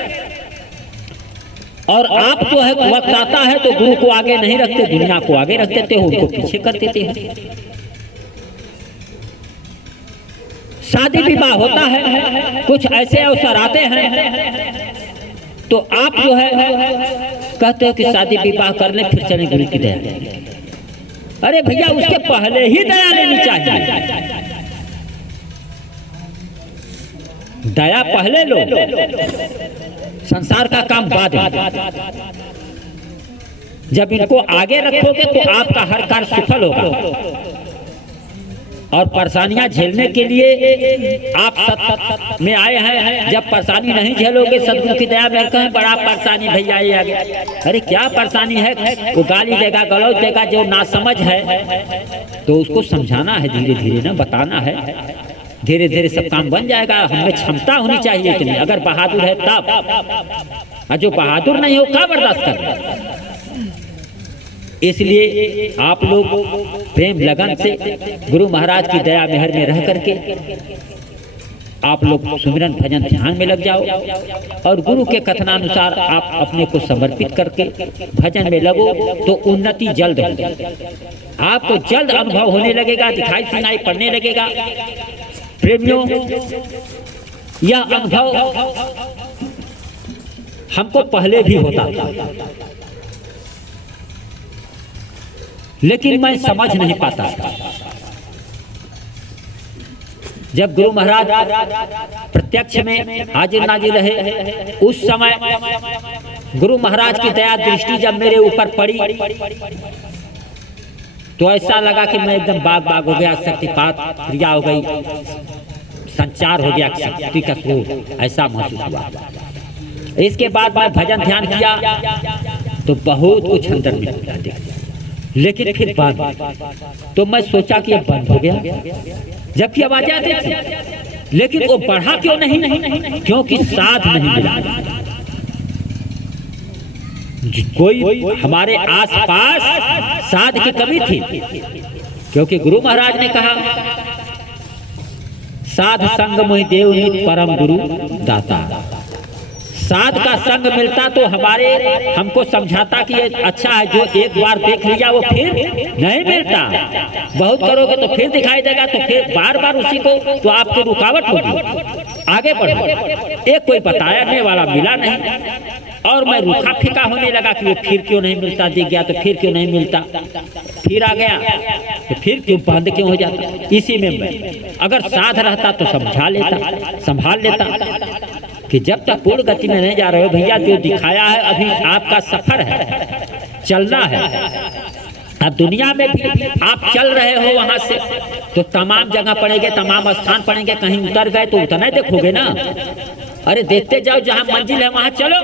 और आप जो है वक्त आता है तो गुरु को आगे नहीं रखते, दुनिया को आगे रख देते हो, उनको पीछे कर देते हो। शादी विवाह होता है, कुछ ऐसे अवसर आते हैं तो आप जो है कहते हो कि शादी विवाह कर ले फिर चले गुरु की दया। अरे भैया उसके पहले ही दया लेनी चाहिए, दया पहले लो, संसार का काम बाद में। जब इनको आगे रखोगे तो आपका हर कार्य सफल होगा। और परेशानियां झेलने के लिए आप सत में आए हैं, जब परेशानी नहीं झेलोगे सदगुरु की दया में कहें बड़ा परेशानी भैया ये आ गया, अरे क्या परेशानी है, वो गाली देगा गलौज देगा, जो नासमझ है तो उसको समझाना है, धीरे धीरे ना बताना है, धीरे धीरे सब काम बन जाएगा। हमें क्षमता होनी चाहिए कि नहीं, अगर बहादुर है तब, और जो बहादुर नहीं हो क्या बर्दाश्त कर। इसलिए आप लोग प्रेम लगन से गुरु महाराज की दया मेहर में रह करके आप लोग सुमिरन भजन ध्यान में लग जाओ और गुरु के कथनानुसार आप अपने को समर्पित करके भजन में लगो तो उन्नति जल्द होगी, आपको जल्द अनुभव होने लगेगा, दिखाई सुनाई पड़ने लगेगा। प्रेमियों, यह अनुभव हमको पहले भी होता था लेकिन मैं समझ नहीं पाता। जब गुरु महाराज प्रत्यक्ष में हाजिर नाजिर रहे, उस समय गुरु महाराज की दया दृष्टि जब मेरे ऊपर पड़ी तो ऐसा लगा कि मैं एकदम बाग बाग हो गया, शक्तिपात क्रिया हो गई, संचार हो गया, शक्ति का स्रोत ऐसा महसूस हुआ। इसके बाद मैं भजन ध्यान किया तो बहुत कुछ अंदर में दिखा, लेकिन फिर बाद तो मैं सोचा कि अब बंद हो गया, जबकि आवाजें आती थी, लेकिन वो बढ़ा क्यों नहीं? क्योंकि साध नहीं मिला। कोई हमारे आसपास साध की कमी थी, क्योंकि गुरु महाराज ने कहा साध संग मोहि देव नित परम गुरु दाता। साध का संग मिलता तो हमको समझाता कि ये अच्छा है, जो एक बार देख लिया वो फिर नहीं मिलता, बहुत करोगे तो फिर दिखाई देगा, तो फिर बार बार उसी को, तो आपकी रुकावट होगी, आगे बढ़ो। एक कोई बताने वाला मिला नहीं और मैं रूखा फीका होने लगा कि वो फिर क्यों नहीं मिलता, दिख गया तो फिर क्यों नहीं मिलता, फिर आ गया तो फिर क्यों बंद क्यों हो जाता। इसी में मैं अगर साध रहता तो समझा लेता, संभाल लेता कि जब तक पूर्ण गति में नहीं जा रहे हो भैया, जो दिखाया है अभी आपका सफर है, चलना है, अब दुनिया में भी आप चल रहे हो वहां से तो तमाम जगह पड़ेंगे, तमाम स्थान पड़ेंगे, कहीं उतर गए तो उतना ही देखोगे ना। अरे देखते जाओ, जहां मंजिल है वहां चलो,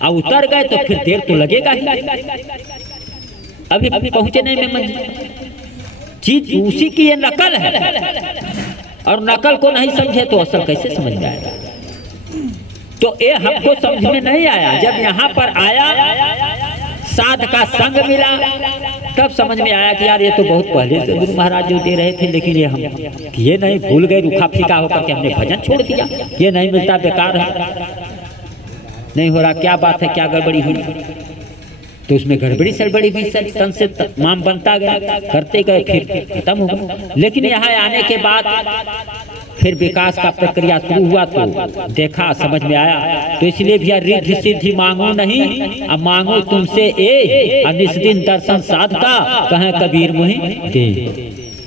अब उतर गए तो फिर देर तो लगेगा ही। अभी पहुंचने में मंजिल चीज उसी की ये नकल है, और नकल को नहीं समझे तो असल कैसे समझ में आएगा। तो ये हमको समझ में नहीं आया। जब यहाँ पर आया, साध का संग मिला, तब समझ में आया कि यार ये तो बहुत पहले से गुरु महाराज जो दे रहे थे, लेकिन ये नहीं, भूल गए, रूखा फीका होकर के हमने भजन छोड़ दिया, ये नहीं मिलता, बेकार है, नहीं हो रहा, क्या बात है, क्या गड़बड़ी हुई। तो उसमें गड़बड़ी सड़बड़ी हुई, तन से तमाम बनता गया, करते गए, फिर खत्म हो गया। लेकिन यहाँ आने के बाद फिर विकास का प्रक्रिया शुरू हुआ, तो देखा, समझ में आया। तो इसलिए भैया रिद्धि सिद्धि मांगू नहीं, अब मांगू तुमसे ए, निस्दिन दर्शन साध का, कहें कबीर मुहि दे।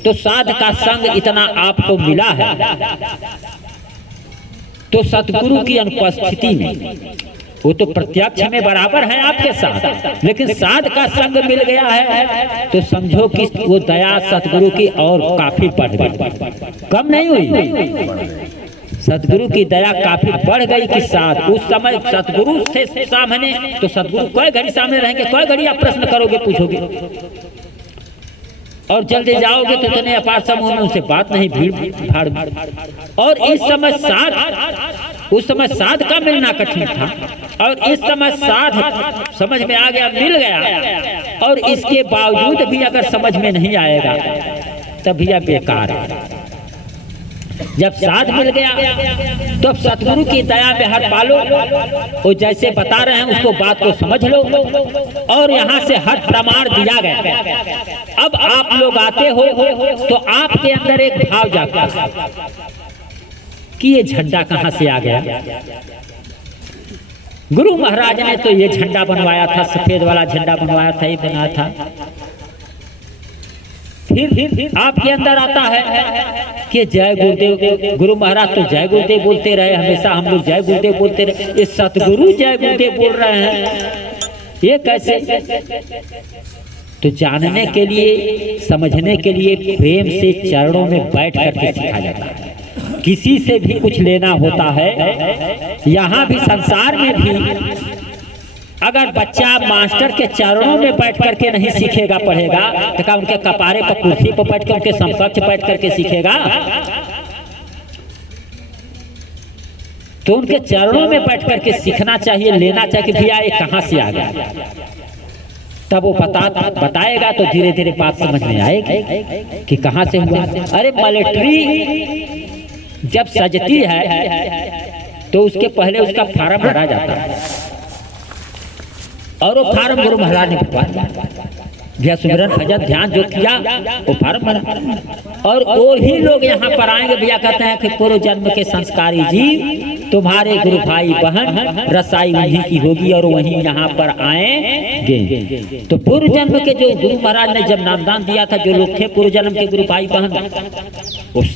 तो साध का संग इतना आपको मिला है, तो सतगुरु की अनुपस्थिति में वो तो प्रत्यक्ष में बराबर है आपके साथ, लेकिन साध का संग मिल गया है तो समझो कि वो दया सतगुरु की और काफी बढ़ गई, कम नहीं हुई। सतगुरु की दया काफी बढ़ गई कि साथ उस समय सतगुरु से सामने, तो सतगुरु कोई घड़ी सामने रहेंगे, कोई घड़ी आप प्रश्न करोगे, पूछोगे, और जल्दी जाओगे तो इतने अपार समूह में उनसे बात नहीं, भीड़ भाड़। और इस समय साध, उस समय साध का मिलना कठिन था, और इस समय साध समझ में आ गया, मिल गया, और इसके बावजूद भी अगर समझ में नहीं आएगा तब भैया बेकार है। जब साध मिल गया तो अब सतगुरु की दया में हट पालो, वो जैसे बता रहे हैं उसको बात को समझ लो, और यहाँ से हट प्रमाण दिया गया। अब आप लोग आते हो तो आपके अंदर एक भाव जागता कि ये झंडा कहाँ से आ गया। गुरु महाराज ने तो ये झंडा बनवाया था, सफेद वाला झंडा बनवाया था, ये बना था। फिर आपके अंदर आता है कि जय गुरुदेव, गुरु महाराज तो जय गुरुदेव बोलते रहे, हमेशा हम लोग जय गुरुदेव बोलते रहे, ये सतगुरु जय गुरुदेव बोल रहे हैं, ये कैसे। तो जानने के लिए, समझने के लिए प्रेम से चरणों में बैठ करके सीखा जाता है। किसी से भी कुछ लेना होता है, यहाँ भी संसार में भी अगर बच्चा मास्टर के चरणों में बैठ करके नहीं सीखेगा, पढ़ेगा, तो क्या उनके कपारे पर, कुर्सी पर बैठ कर, उनके समकक्ष बैठ करके सीखेगा? तो उनके चरणों में बैठ करके सीखना चाहिए, लेना चाहिए कि भैया ये कहाँ से आ गया। तब वो बताएगा तो धीरे धीरे बात समझ में आएगी कि कहाँ से हुआ। अरे मिलिट्री जब सजती है तो उसके पहले उसका फार्म भरा जाता है, और वो फार्म गुरु महाराज ने भरवा दिया। सुमिरन भजन ध्यान जो किया वो फार्म भरा, और वो ही लोग यहाँ पर आएंगे। भैया कहते हैं कि पूर्व जन्म के संस्कारी जीव तुम्हारे गुरु भाई बहन, रसाई उन्हीं की होगी, और वहीं यहाँ पर आएंगे। तो पूर्व जन्म के जो गुरु महाराज ने जब नामदान दिया था, जो लोग थे पूर्व जन्म के गुरु भाई बहन, उस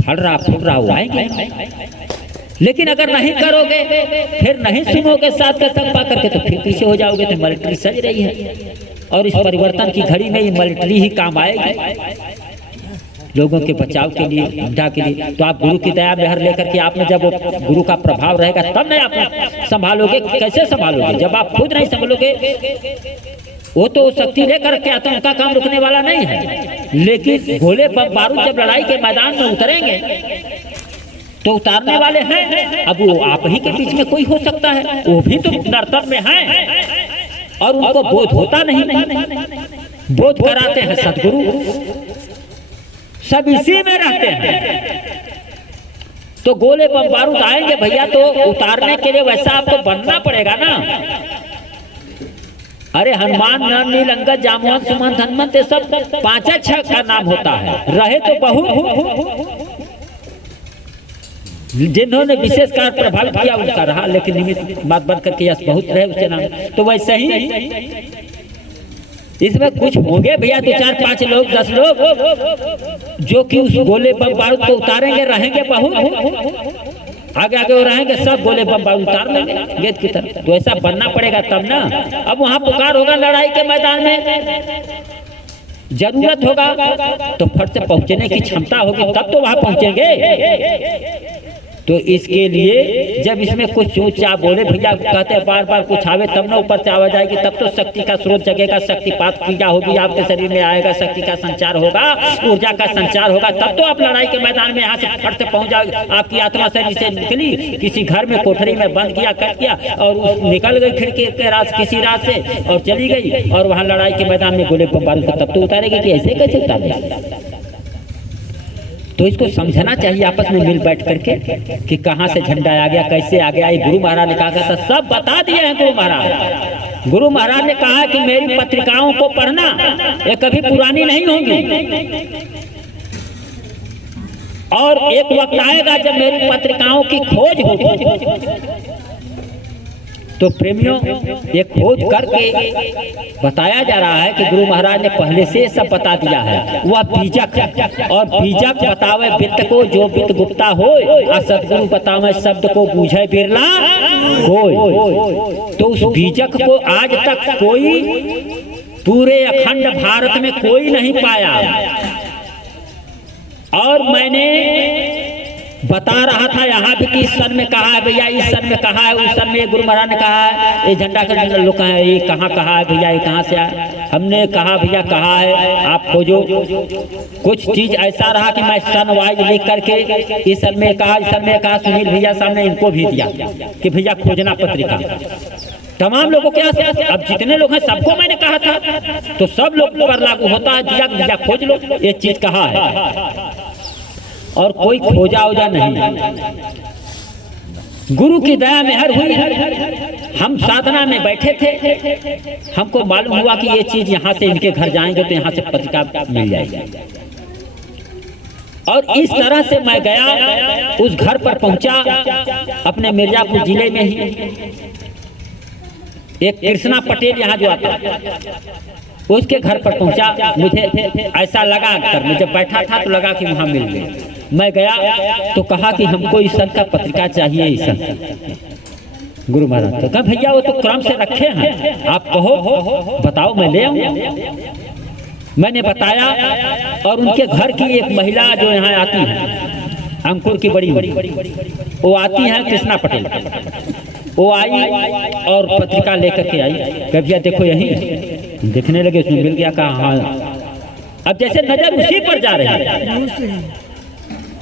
फल रहा फूल रहा वो आएंगे। लेकिन अगर नहीं करोगे, फिर नहीं सुनोगे साथ का संग पा करके, तो फिर पीछे हो जाओगे। तो मिलिट्री सज रही है, और इस परिवर्तन की घड़ी में ये मिलिट्री ही काम आएगी, लोगों के बचाव के लिए, उद्धार के लिए। तो आप गुरु की दया मेहर लेकर के, आपने जब गुरु का प्रभाव रहेगा तब नहीं आप संभालोगे। कैसे संभालोगे जब आप खुद नहीं संभालोगे? वो तो शक्ति लेकर के आता, उनका काम रुकने वाला नहीं है। लेकिन गोले बम बारूद जब लड़ाई के मैदान में उतरेंगे तो उतारने वाले हैं। अब वो आप ही के बीच में कोई हो सकता है, वो भी तो नर्तन में हैं, और उनको बोध होता नहीं। बोध कराते हैं सदगुरु, सब इसी में रहते हैं। तो गोले बम बारूद आएंगे भैया, तो उतारने के लिए वैसा आपको बनना पड़ेगा ना। अरे हनुमान, नील, अंगद, जामवंत, सुमंत, हनुमंत, ये सब 5-6 का नाम होता है। रहे तो बहुत, जिन्होंने विशेष कार्य प्रभावित किया उनका रहा, लेकिन निमित्त बात बन करके यश बहुत रहे उसके नाम। तो वैसे ही इसमें कुछ होंगे भैया, 2, 4, 5 लोग, 10 लोग जो कि उस गोले बम बारूद को उतारेंगे, रहेंगे बहुत। आगे आगे वो रहेंगे, सब गोले बम बारूद उतार लेंगे गेट की तरफ। तो ऐसा बनना पड़ेगा तब ना। अब वहां पुकार होगा लड़ाई के मैदान में, जरूरत होगा तो फट से पहुंचने की क्षमता होगी, तब तो वहां पहुंचेंगे। तो इसके लिए जब इसमें कुछ चूचा बोले भैया, कहते हैं बार बार कुछ आवे तब ना ऊपर से आवाज आएगी, तब तो शक्ति का स्रोत जगेगा, शक्तिपात क्रिया होगी, आपके शरीर में आएगा, शक्ति का संचार होगा, ऊर्जा का संचार होगा, तब तो आप लड़ाई के मैदान में यहाँ से फट से पहुंच जाओगे। आपकी आत्मा शरीर से निकली, किसी घर में कोठरी में बंद किया, कर दिया, और निकल गई खिड़की के रात किसी रात से और चली गई, और वहाँ लड़ाई के मैदान में गोले बारूद तब तो उतारेगी कि ऐसे कैसे उतारेगी। तो इसको समझना चाहिए आपस में मिल बैठ करके कि कहाँ से झंडा आ गया, कैसे आ गया। ये गुरु महाराज ने कहा था, सब बता दिए हैं गुरु महाराज। गुरु महाराज ने कहा कि मेरी पत्रिकाओं को पढ़ना, ये कभी पुरानी नहीं होंगी, और एक वक्त आएगा जब मेरी पत्रिकाओं की खोज होगी। तो प्रेमियों, ये खोज करके बताया जा रहा है कि गुरु महाराज ने पहले से सब बता दिया है। वह बीजक, और बीजक बतावे वित्त को जो वित्त गुप्ता हो, और सदगुरु बतावे शब्द को बूझे बिरला होय। तो उस बीजक को आज तक कोई पूरे अखंड भारत में कोई नहीं पाया। और मैंने बता रहा था यहाँ भी कि इस सन में कहा है भैया, इस सन में कहा है, उस सन में गुरु महाराज ने कहा है, ये झंडा का लोग कहा है, ये कहाँ कहा है भैया, ये कहाँ से आया। हमने कहा भैया कहा है, आप खोजो। कुछ चीज ऐसा रहा कि मैं सन वाइज लिख करके इस सन में कहा, इस सन में कहा। सुनील भैया सामने इनको भी दिया कि भैया खोजना पत्रिका, तमाम लोगों के आस। अब जितने लोग हैं सबको मैंने कहा था, तो सब लोग पर लागू होता है, दिया भैया खोज लो, ये चीज कहा है। और कोई खोजा ओजा नहीं, गुरु की दया मेहर हुई। हम साधना में बैठे थे, हमको मालूम हुआ कि ये चीज यहाँ से इनके घर जाएंगे तो यहाँ से पत्रिका मिल जाएगी। और इस तरह से मैं गया, उस घर पर पहुंचा, अपने मिर्जापुर जिले में ही एक कृष्णा पटेल यहाँ जो आता, उसके घर पर पहुंचा। मुझे ऐसा लगा, कर जब बैठा था तो लगा कि वहां मिल गए। मैं गया तो कहा कि हमको इस सन का पत्रिका चाहिए, इस सन। गुरु महाराज तो कहा भैया वो तो क्रम से रखे हैं, आप कहो बताओ मैं ले आऊं। मैंने बताया, और उनके घर की एक महिला जो यहाँ आती है, अंकुर की बड़ी वो आती है, कृष्णा पटेल, वो आई और पत्रिका लेकर के आई। कभी देखो यही, देखने लगे, उसमें मिल गया, कहा हाँ। अब जैसे नजर उसी पर जा रही है,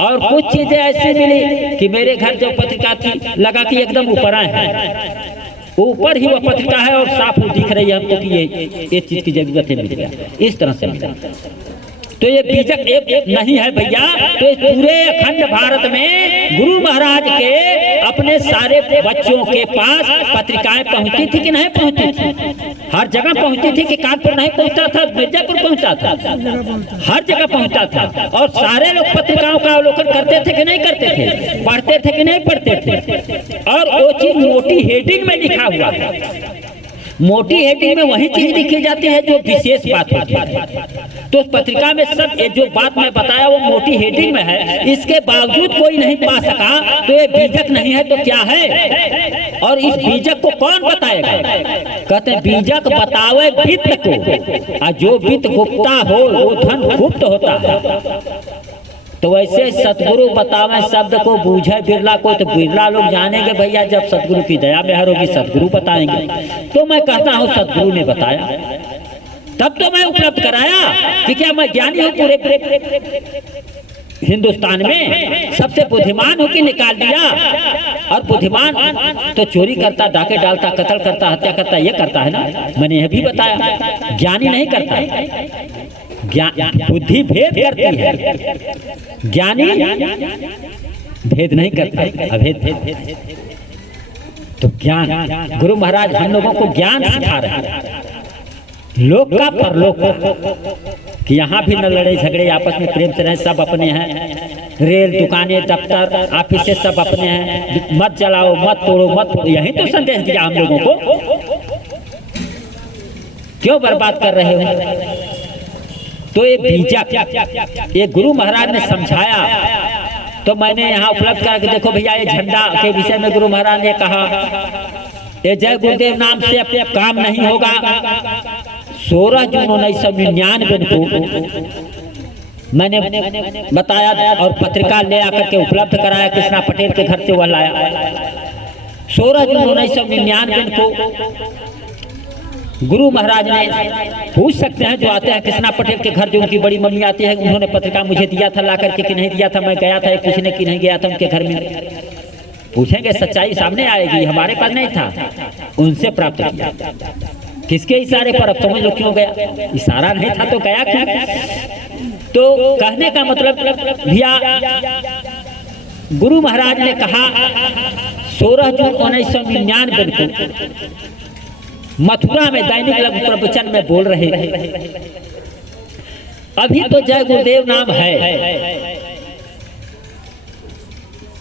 और कुछ चीजें ऐसी मिली कि मेरे घर जो पत्रिका थी लगा कि एकदम ऊपर है, ऊपर ही वो पत्रिका है और साफ दिख रही है हमको कि ये चीज की जरूरत है, मिल गया। इस तरह से मिला। तो ये बीजक एक नहीं है भैया। तो इस पूरे अखंड भारत में गुरु महाराज के अपने सारे बच्चों के पास पत्रिकाएं पहुंचती थी कि नहीं पहुंचती थी? हर जगह पहुंचती थी कि कानपुर नहीं पहुंचता था, मिर्जापुर पहुंचता था, हर जगह पहुंचता था। और सारे लोग पत्रिकाओं का अवलोकन करते थे कि नहीं करते थे, पढ़ते थे कि नहीं पढ़ते थे। और वो चीज मोटी हेडिंग में लिखा हुआ है। मोटी हेडिंग में वही चीज लिखी जाती है जो विशेष बात होती है। तो उस पत्रिका में सब ये जो बात मैं बताया वो मोटी हेडिंग में है, इसके बावजूद कोई नहीं पा सका, तो ये बीजक नहीं है तो क्या है? और इस बीजक को कौन बताएगा? कहते हैं बीजक बतावे वित्त को, और जो वित्त गुप्ता हो वो धन गुप्त होता है। तो वैसे सतगुरु बतावे शब्द को बूझे बिरला को, तो बिरला लोग जानेंगे भैया जब सतगुरु की दया मेहर होगी, सतगुरु बताएंगे। तो मैं कहता हूँ सतगुरु ने बताया, तब तो मैं उपलब्ध कराया कि क्या मैं ज्ञानी हूँ पूरे हिंदुस्तान में, सबसे बुद्धिमान हूँ कि निकाल दिया। और बुद्धिमान तो चोरी करता, डाके डालता, कत्ल करता, हत्या करता, ये करता है ना, मैंने यह भी बताया। ज्ञानी नहीं करता, बुद्धि भेद करती है, ज्ञानी भेद नहीं करता, अभेद। तो ज्ञान, गुरु महाराज हम लोगों को ज्ञान सिखा रहे हैं, लोक का परलोक कि यहाँ भी न लड़े झगड़े, आपस में प्रेम से रहे, सब अपने हैं। रेल, दुकानें, दफ्तर, ऑफिस से सब अपने हैं। मत जलाओ, मत तोड़ो, मत, यही तो संदेश दिया हम लोगों को। क्यों बर्बाद कर रहे हो? तो ये बीजक, ये गुरु महाराज ने समझाया। तो मैंने यहाँ उपलब्ध करा कि देखो भैया, ये झंडा के विषय में गुरु महाराज ने कहा, ये जय गुरुदेव नाम से अपने काम नहीं होगा। 16 जून 1999 को मैंने बताया और पत्रिका ले आकर के उपलब्ध कराया, कृष्णा पटेल के घर से वह लाया। 16 जून 1999 को गुरु महाराज ने, पूछ सकते हैं जो आते हैं कृष्णा पटेल के घर, जो उनकी बड़ी मम्मी आती है, उन्होंने पत्रिका मुझे दिया था ला करके कि नहीं दिया था। मैं गया था, पूछने की नहीं गया था उनके घर में। पूछेंगे, सच्चाई सामने आएगी, हमारे पास नहीं था, उनसे प्राप्त किया। किसके इशारे पर? अब समझ लो क्यों गया, इशारा नहीं था तो गया क्यों? तो कहने का मतलब भैया, गुरु महाराज ने कहा 16 जून 1999 को मथुरा में दैनिक लघु प्रवचन में बोल रहे, अभी तो जय गुरुदेव नाम है।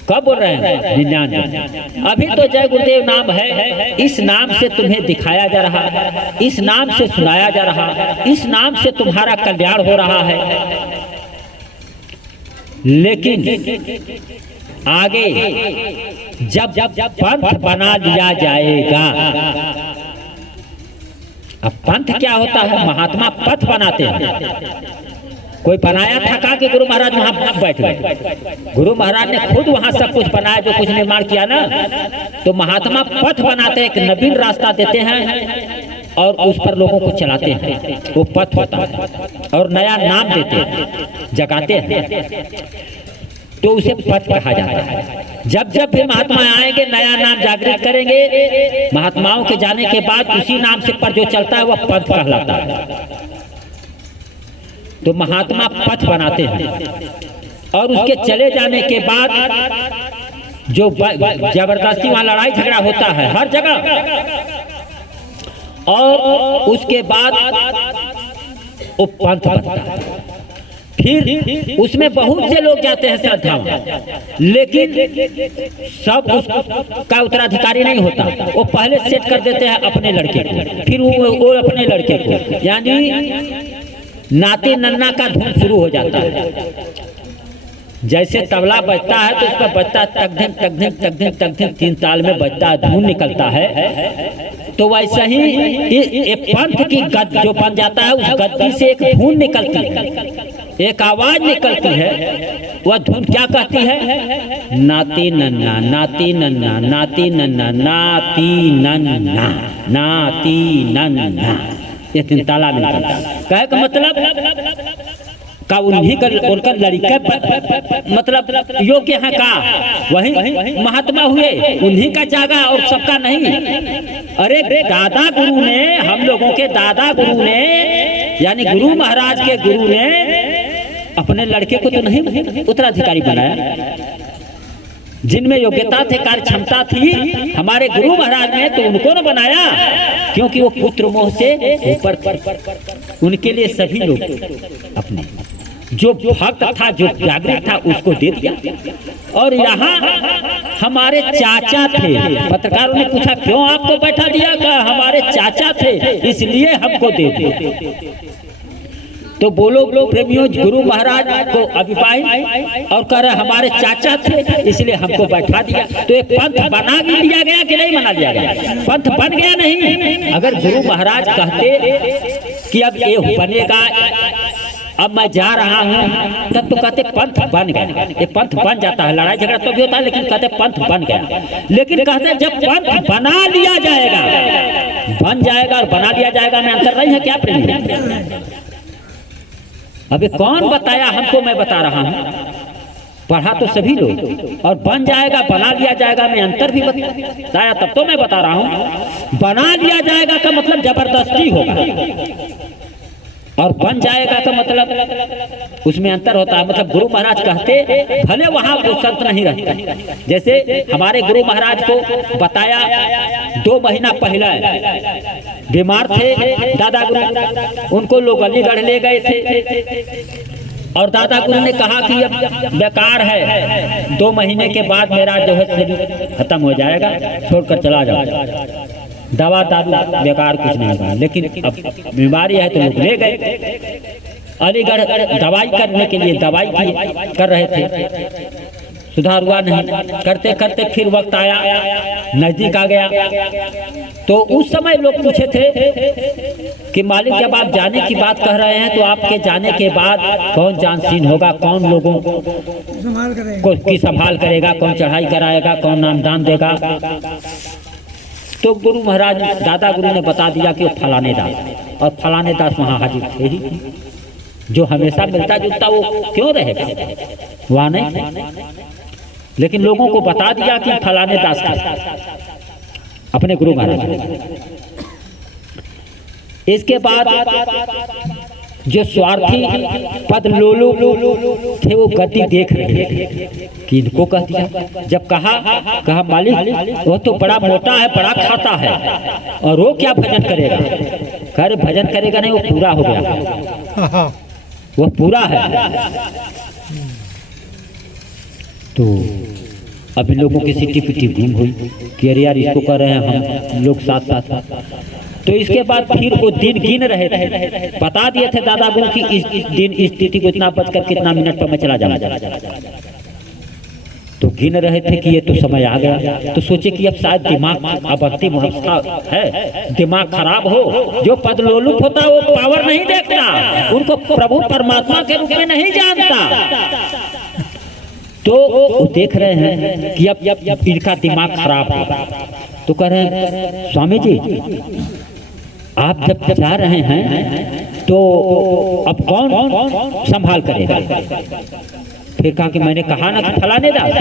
कब बोल रहे हैं? 99। अभी तो जय गुरुदेव नाम है, इस नाम से तुम्हें दिखाया जा रहा है, इस नाम से सुनाया जा रहा है, इस नाम से तुम्हारा कल्याण हो रहा है। लेकिन आगे जब पंथ बना लिया जाएगा, अब पंथ क्या होता है? महात्मा पथ बनाते हैं। कोई बनाया थका के गुरु महाराज वहां बैठ गए। गुरु महाराज ने खुद वहां सब कुछ बनाया, जो कुछ निर्माण किया ना। तो महात्मा पथ बनाते हैं, एक नवीन रास्ता देते हैं और उस पर लोगों को चलाते हैं, वो पथ होता है। और नया नाम देते हैं, जगाते हैं, तो उसे पथ कहा जाता है। जब जब भी महात्मा आएंगे, नया नाम जागृत करेंगे, महात्माओं के जाने के बाद उसी नाम से पर जो चलता है वह पथ कहलाता है। तो महात्मा पथ बनाते हैं और उसके चले जाने के बाद जो जबरदस्ती वहां लड़ाई झगड़ा होता है हर जगह, और उसके बाद वो पंथ बनता है। फिर उसमें बहुत से लोग जाते हैं श्रद्धा, लेकिन सब उसका उत्तराधिकारी नहीं होता। वो पहले सेट कर देते हैं अपने लड़के को, फिर वो अपने लड़के को, यानी नाती नन्ना का धुन शुरू हो जाता है। जैसे तबला बजता है तो उस पर बजता तक धिन तक धिन तक धिन तक धिन, 3 ताल में बजता है, धुन निकलता है। तो वैसे ही पंथ की गद जो बन जाता है, उस गद्दी से एक धुन निकलती है, एक आवाज निकलती है। वह धुन क्या कहती है? नाती नन्ना, नाती नन्ना, नाती नन्ना, नाती नन्ना, नाती नन्ना। ये 3 ताला में निकलता है। कहे का मतलब का उन्हीं का, उनका लड़का मतलब योग्य है का, वही महात्मा हुए, उन्हीं का जागा और सबका नहीं। अरे दादा गुरु ने, हम लोगों के दादा गुरु ने, यानी गुरु महाराज के गुरु ने अपने लड़के को तो नहीं उत्तराधिकारी बनाया। जिनमें योग्यता थे, कार्य क्षमता थी हमारे गुरु महाराज ने, तो उनको न बनाया, क्योंकि वो पुत्र मोह से ऊपर उनके लिए सभी लोग अपने जो भक्त था, जो जागृत था, उसको दे दिया। और यहाँ हमारे चाचा थे। पत्रकारों ने पूछा क्यों आपको बैठा दिया? हमारे चाचा थे इसलिए हमको दे दिया। तो बोलो प्रेमियों, गुरु महाराज को अभिपाही और कह रहे हमारे चाचा थे इसलिए हमको बैठा दिया। तो एक पंथ बना भी दिया गया कि नहीं बना दिया गया? पंथ बन गया नहीं। अगर गुरु महाराज कहते कि अब ये बनेगा, अब मैं जा रहा हूँ, तब तो कहते पंथ बन गया। ये पंथ बन जाता है, लड़ाई झगड़ा तो भी होता है, लेकिन कहते पंथ बन गया। लेकिन कहते जब पंथ बना लिया जाएगा, बन जाएगा और बना लिया जाएगा में अंतर नहीं है क्या प्रेमी? अभी कौन बताया हमको? मैं बता रहा हूँ, पढ़ा तो सभी लोग। और बन जाएगा, बना लिया जाएगा में अंतर भी बताया, तब तो मैं बता रहा हूँ। बना लिया जाएगा का मतलब जबरदस्ती होगा, और बन जाएगा का मतलब उसमें अंतर होता है। मतलब गुरु महाराज कहते भले वहां वो संत नहीं रहते, जैसे हमारे गुरु महाराज को बताया 2 महीना पहले बीमार थे दादा गुरु, उनको लोग अलीगढ़ ले गए थे और दादा गुरु ने कहा कि अब बेकार है, 2 महीने के बाद मेरा जो है शरीर खत्म हो जाएगा, छोड़कर चला जाओ। दवा दारू बेकार कुछ नहीं हुआ, लेकिन अब बीमारी है तो लोग ले गए अलीगढ़ दवाई करने के लिए। दवाई कर रहे थे सुधार हुआ नहीं। करते करते फिर वक्त आया, नजदीक आ गया, तो उस समय लोग पूछे थे कि मालिक जब आप जाने की बात कह रहे हैं तो आपके जाने के बाद कौन जानशीन होगा, कौन लोगों को की संभाल करेगा, कौन चढ़ाई कराएगा, कौन नामदान देगा। तो गुरु महाराज दादा गुरु ने बता दिया कि वो फलाने दास, और फलाने दास वहाँ हाजिर थे ही। जो हमेशा मिलता जुलता वो क्यों रहेगा, वहाँ नहीं थे, लेकिन लोगों को बता दिया कि फलाने दास थे अपने गुरु महाराज। इसके बाद जो स्वार्थी पद लोलू थे वो गति देख रहे थे कि इनको कह दिया। जब कहा मालिक वो तो बड़ा मोटा है, बड़ा खाता है, और वो क्या भजन करेगा? कर भजन करेगा नहीं, वो पूरा हो गया, वो पूरा है। तो अभी लोगों की सिटी पिटी घूम हुई कि अरे यार इसको कर रहे हैं हम लोग साथ साथ। तो इसके बाद फिर वो दिन गिन रहे थे, बता दिए थे दादा गुरु कि इस दिन इस तिथि को इतना बजकर कितना मिनट पर मैं चला जाऊंगा। तो गिन रहे थे कि ये तो समय आ गया। तो सोचे कि अब शायद दिमाग अब अंतिम अवस्था है, दिमाग खराब हो। जो पद लोलुप होता है वो पावर नहीं देखता, उनको प्रभु परमात्मा के रूप में नहीं जानता। तो वो देख रहे हैं कि अब इनका दिमाग खराब हो। तो कह रहे हैं स्वामी जी आप जब जा रहे हैं तो अब कौन संभाल करेगा? फिर कहा कि मैंने कहा ना कि फलाने दास।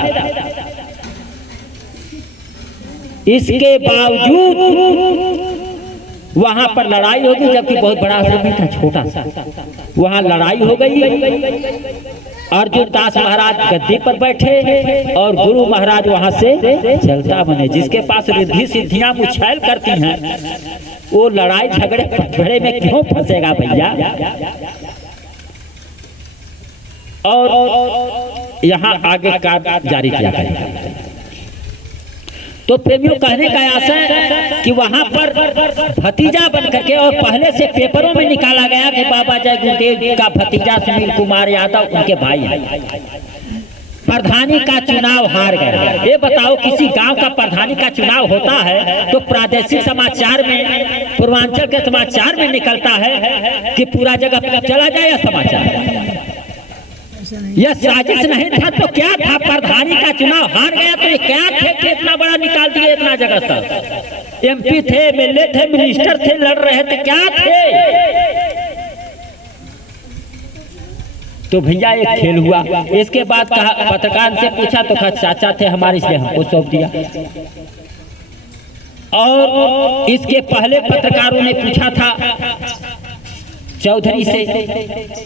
इसके बावजूद वहां पर लड़ाई होगी, जबकि बहुत बड़ा आश्रम था, छोटा सा, वहां लड़ाई हो गई। अर्जुन दास महाराज गद्दी पर बैठे और गुरु महाराज वहां से चलता बने। जिसके पास रिद्धि सिद्धियां मुछैल करती हैं वो लड़ाई झगड़े में क्यों फंसेगा भैया? और यहाँ आगे का जारी किया गया। तो प्रेमियों कहने का आशय कि वहां पर भतीजा बन करके, और पहले से पेपरों में निकाला गया कि बाबा जय गुरुदेव का भतीजा सुनील कुमार यादव उनके भाई हैं, प्रधानी का चुनाव हार गए। ये बताओ किसी गांव का प्रधानी का चुनाव होता है तो प्रादेशिक समाचार में, पूर्वांचल के समाचार में निकलता है कि पूरा जगह चला जाए यह समाचार। यह साजिश नहीं था तो क्या था? प्रधानी का चुनाव हार गया तो ये क्या थे कि इतना बड़ा निकाल दिए इतना जगह तक? एमपी थे, एमएलए थे, मिनिस्टर थे, लड़ रहे थे, क्या थे? तो भैया एक खेल हुआ। इसके बाद कहा, पत्रकार से पूछा तो कहा चाचा थे हमारे इसलिए हमको सौंप दिया। और इसके पहले पत्रकारों ने पूछा था चौधरी से,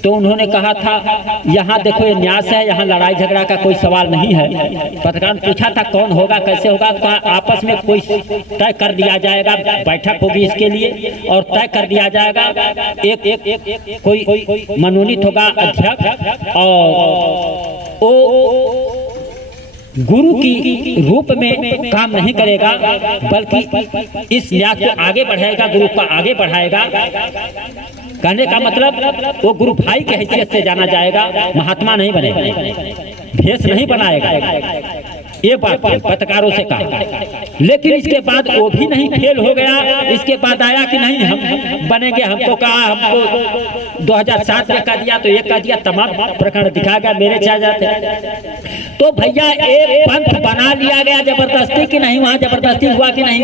तो उन्होंने कहा था यहाँ देखो ये न्यास है, यहाँ लड़ाई झगड़ा का कोई सवाल नहीं है। पत्रकार ने पूछा था कौन होगा, कैसे होगा? तो आपस में कोई तय कर दिया जाएगा, बैठक होगी इसके लिए और तय कर दिया जाएगा। एक कोई मनोनीत होगा अध्यक्ष, और वो गुरु की रूप में काम नहीं करेगा बल्कि इस न्यास को आगे बढ़ाएगा, गुरु को आगे बढ़ाएगा। कहने का मतलब वो गुरु भाई के हैसियत से जाना जाएगा, महात्मा नहीं बनेगा, भेष नहीं बनाएगा। ये बात पत्रकारों से कहा। लेकिन इसके बाद वो भी नहीं, फेल हो गया। इसके बाद आया कि नहीं हम बनेंगे। हमको कहा, हमको 2007 में कह दिया तो ये कह दिया, तमाम प्रकरण दिखा गया, मेरे चाह जाते। तो भैया एक पंथ बना लिया गया जबरदस्ती की नहीं, वहां जबरदस्ती हुआ कि नहीं?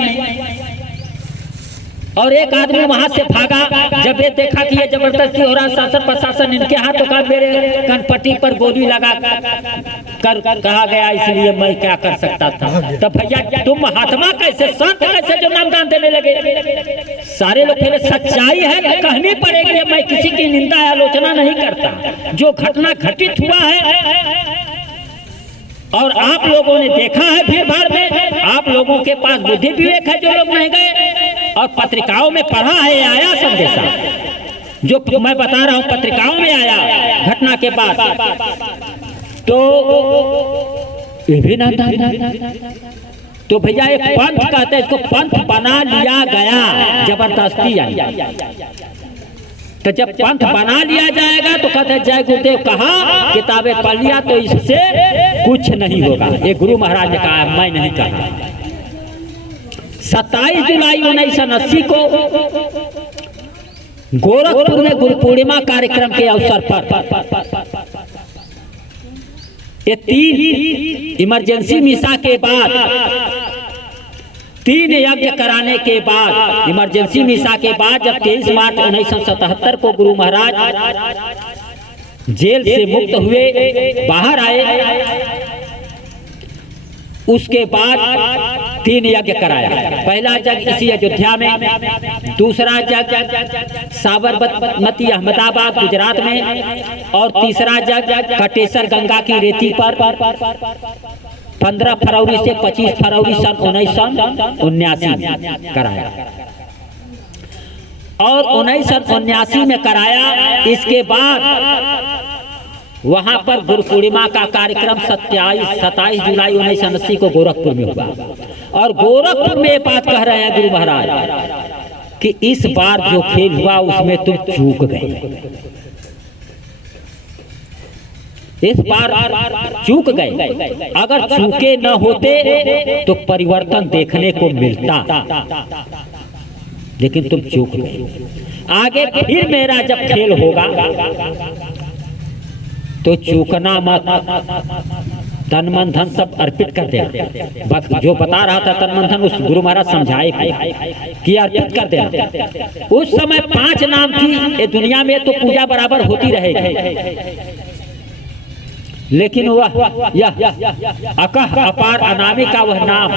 और एक आदमी वहां से भागा। जब ये देखा कि ये जबरदस्ती हो रहा, शासन प्रशासन इनके हाथ, तो कहा मेरे कनपट्टी पर गोली लगा कर कहा गया, इसलिए मैं क्या कर सकता था। तब भैया तुम महात्मा कैसे, संत कैसे जो नामदान देने लगे? सारे लोग पहले सच्चाई है कहनी पड़ेगी। मैं किसी की निंदा आलोचना नहीं करता, जो घटना घटित हुआ है और आप लोगों ने देखा है भीड़ भाड़ में, आप लोगों के पास बुद्धि विवेक है जो लोग नहीं गए, और पत्रिकाओं में पढ़ा है, आया संदेशा जो मैं बता रहा हूं, पत्रिकाओं में आया घटना के बाद। तो ये भी ना था। तो भैया एक पंथ कहते हैं इसको, पंथ बना लिया गया जबरदस्ती। तो जब पंथ बना लिया जाएगा तो कहते जय गुरुदेव कहा, किताबें पढ़ लिया तो इससे कुछ नहीं होगा। ये गुरु महाराज ने कहा, मैं नहीं कहा। 27 जुलाई 1980 को गोरखपुर में गुरु पूर्णिमा कार्यक्रम के अवसर पर ये 3 इमरजेंसी मिसा के बाद, 3 यज्ञ कराने के बाद, इमरजेंसी मिसा के बाद जब 23 मार्च 1977 को गुरु महाराज जेल से मुक्त हुए, बाहर आए, उसके बाद 3 यज्ञ कराया। पहला यज्ञ इसी अयोध्या में, दूसरा यज्ञ साबरमती अहमदाबाद गुजरात में, और तीसरा यज्ञ कटेसर गंगा की रेती पर 15 फरवरी से 25 फरवरी सन 1979 में कराया। और 1979 में कराया। इसके बाद वहां पर गुरु पूर्णिमा का कार्यक्रम 27 जुलाई 1980 को गोरखपुर में हुआ। और गोरखपुर में ये बात कह रहे हैं गुरु महाराज कि इस बार जो खेल हुआ उसमें तुम चूक गए, इस बार चूक गए। अगर चूके न होते तो परिवर्तन देखने को मिलता, लेकिन तुम चूक गए। आगे फिर मेरा जब खेल होगा तो चूकना मत, तन मन धन सब अर्पित कर देना। बस जो बता रहा था तन मन धन, उस गुरु महाराज समझाए कि अर्पित कर देना। उस समय 5 नाम थी ये दुनिया में, तो पूजा बराबर होती रहेगी, लेकिन वह यह अकह अपार अनामी का वह नाम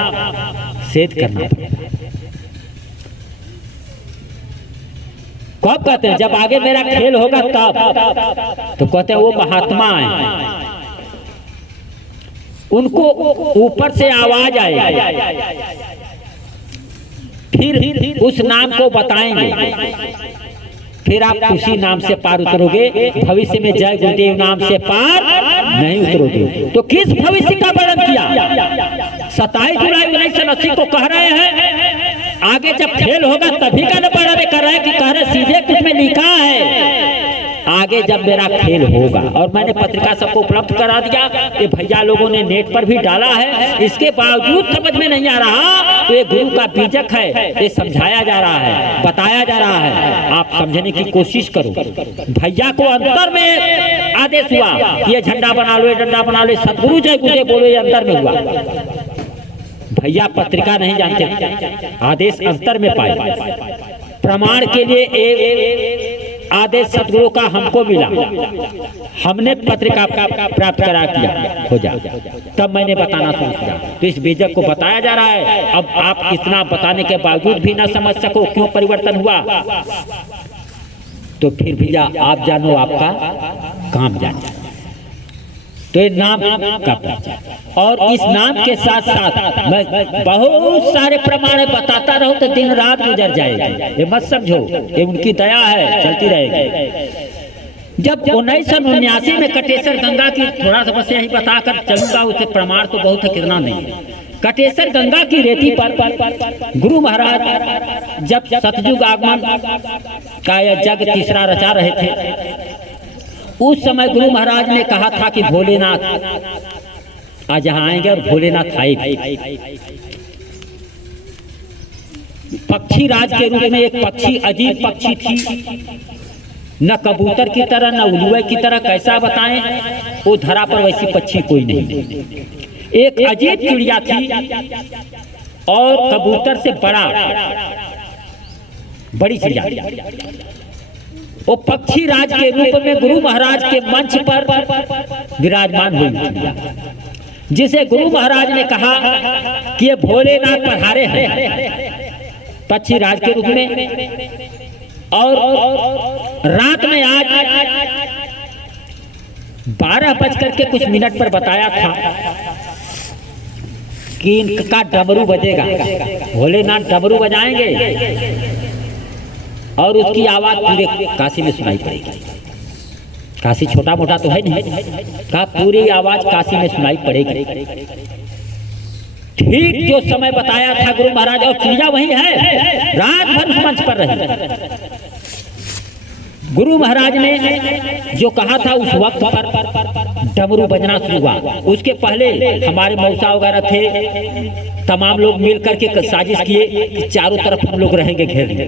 सेध करना पड़ेगा। कब कहते हैं? जब आगे मेरा खेल होगा तब। तो कहते हैं वो महात्मा है, उनको ऊपर से आवाज आएगी, फिर उस नाम को बताएंगे, फिर आप उसी नाम से पार उतरोगे। भविष्य में जय गुरुदेव नाम से पार नहीं उतरोगे। तो किस भविष्य का वर्णन किया? 27 जुलाई 1980 को कह रहे हैं, आगे जब खेल होगा तभी का न वर्णन कर रहे हैं कि कह रहे सीधे कुछ में लिखा है आगे जब मेरा खेल होगा। और मैंने पत्रिका सबको उपलब्ध करा दिया, ये भैया लोगों ने नेट पर भी डाला है। इसके बावजूद समझ में नहीं आ रहा तो ये गुरु का बीजक है, ये समझाया जा रहा है, बताया जा रहा है। आप समझने की कोशिश करो। भैया को अंतर में आदेश हुआ कि ये झंडा बना लो, ये डंडा बना लो, सतगुरु जय गुरुदेव बोलो, ये अंतर में हुआ। भैया पत्रिका नहीं जानते, आदेश अंतर में पाए। प्रमाण के लिए आदेश सतगुरु का हमको मिला, हमने पत्रिका प्राप्त करा किया हो जा, तब मैंने बताना शुरू किया। तो इस बीजक को बताया जा रहा है। अब आप इतना बताने के बावजूद भी ना समझ सको क्यों परिवर्तन हुआ, तो फिर भैया आप जानो, आपका काम जानो। तो ये नाम का परिचय, और इस नाम के साथ साथ मैं बहुत सारे प्रमाण बताता रहूं तो दिन रात गुजर जाएगी। ये मत समझो, ये उनकी दया है, चलती रहेगी। जब 1979 में कटेसर गंगा की, थोड़ा सा बस यही बताकर चलूंगा, उसके प्रमाण तो बहुत है, कितना नहीं है। कटेसर गंगा की रेती पर गुरु महाराज जब सतयुग आगमन का यह जग तीसरा रचा रहे थे, उस समय गुरु महाराज ने कहा था कि भोलेनाथ आज यहाँ आएंगे और भोलेनाथ आएंगे। पक्षी राज के रूप में एक पक्षी, अजीब पक्षी थी, न कबूतर की तरह न उल्लू की तरह, कैसा बताएं, वो धरा पर वैसी पक्षी कोई नहीं। एक अजीब चिड़िया थी और कबूतर से बड़ी चिड़िया। वो पक्षी राज के रूप में गुरु महाराज के मंच पर विराजमान हुई, जिसे गुरु महाराज ने कहा कि ये भोलेनाथ पधारे हैं पक्षी राज के रूप में। और रात में आज 12:00 पर बताया था कि इनका डमरू बजेगा, भोलेनाथ डमरू बजाएंगे और उसकी आवाज पूरे काशी में सुनाई पड़ेगी। काशी छोटा मोटा तो है नहीं, कहा पूरी आवाज काशी में सुनाई पड़ेगी। ठीक जो समय बताया था गुरु महाराज, और चिड़िया वही है, रात भर उस मंच पर रही। गुरु महाराज ने जो कहा था उस वक्त पर डमरू बजना शुरू हुआ। उसके पहले हमारे मौसा वगैरह थे, तमाम लोग मिल करके साजिश किए कि चारों तरफ हम लोग रहेंगे घेर में।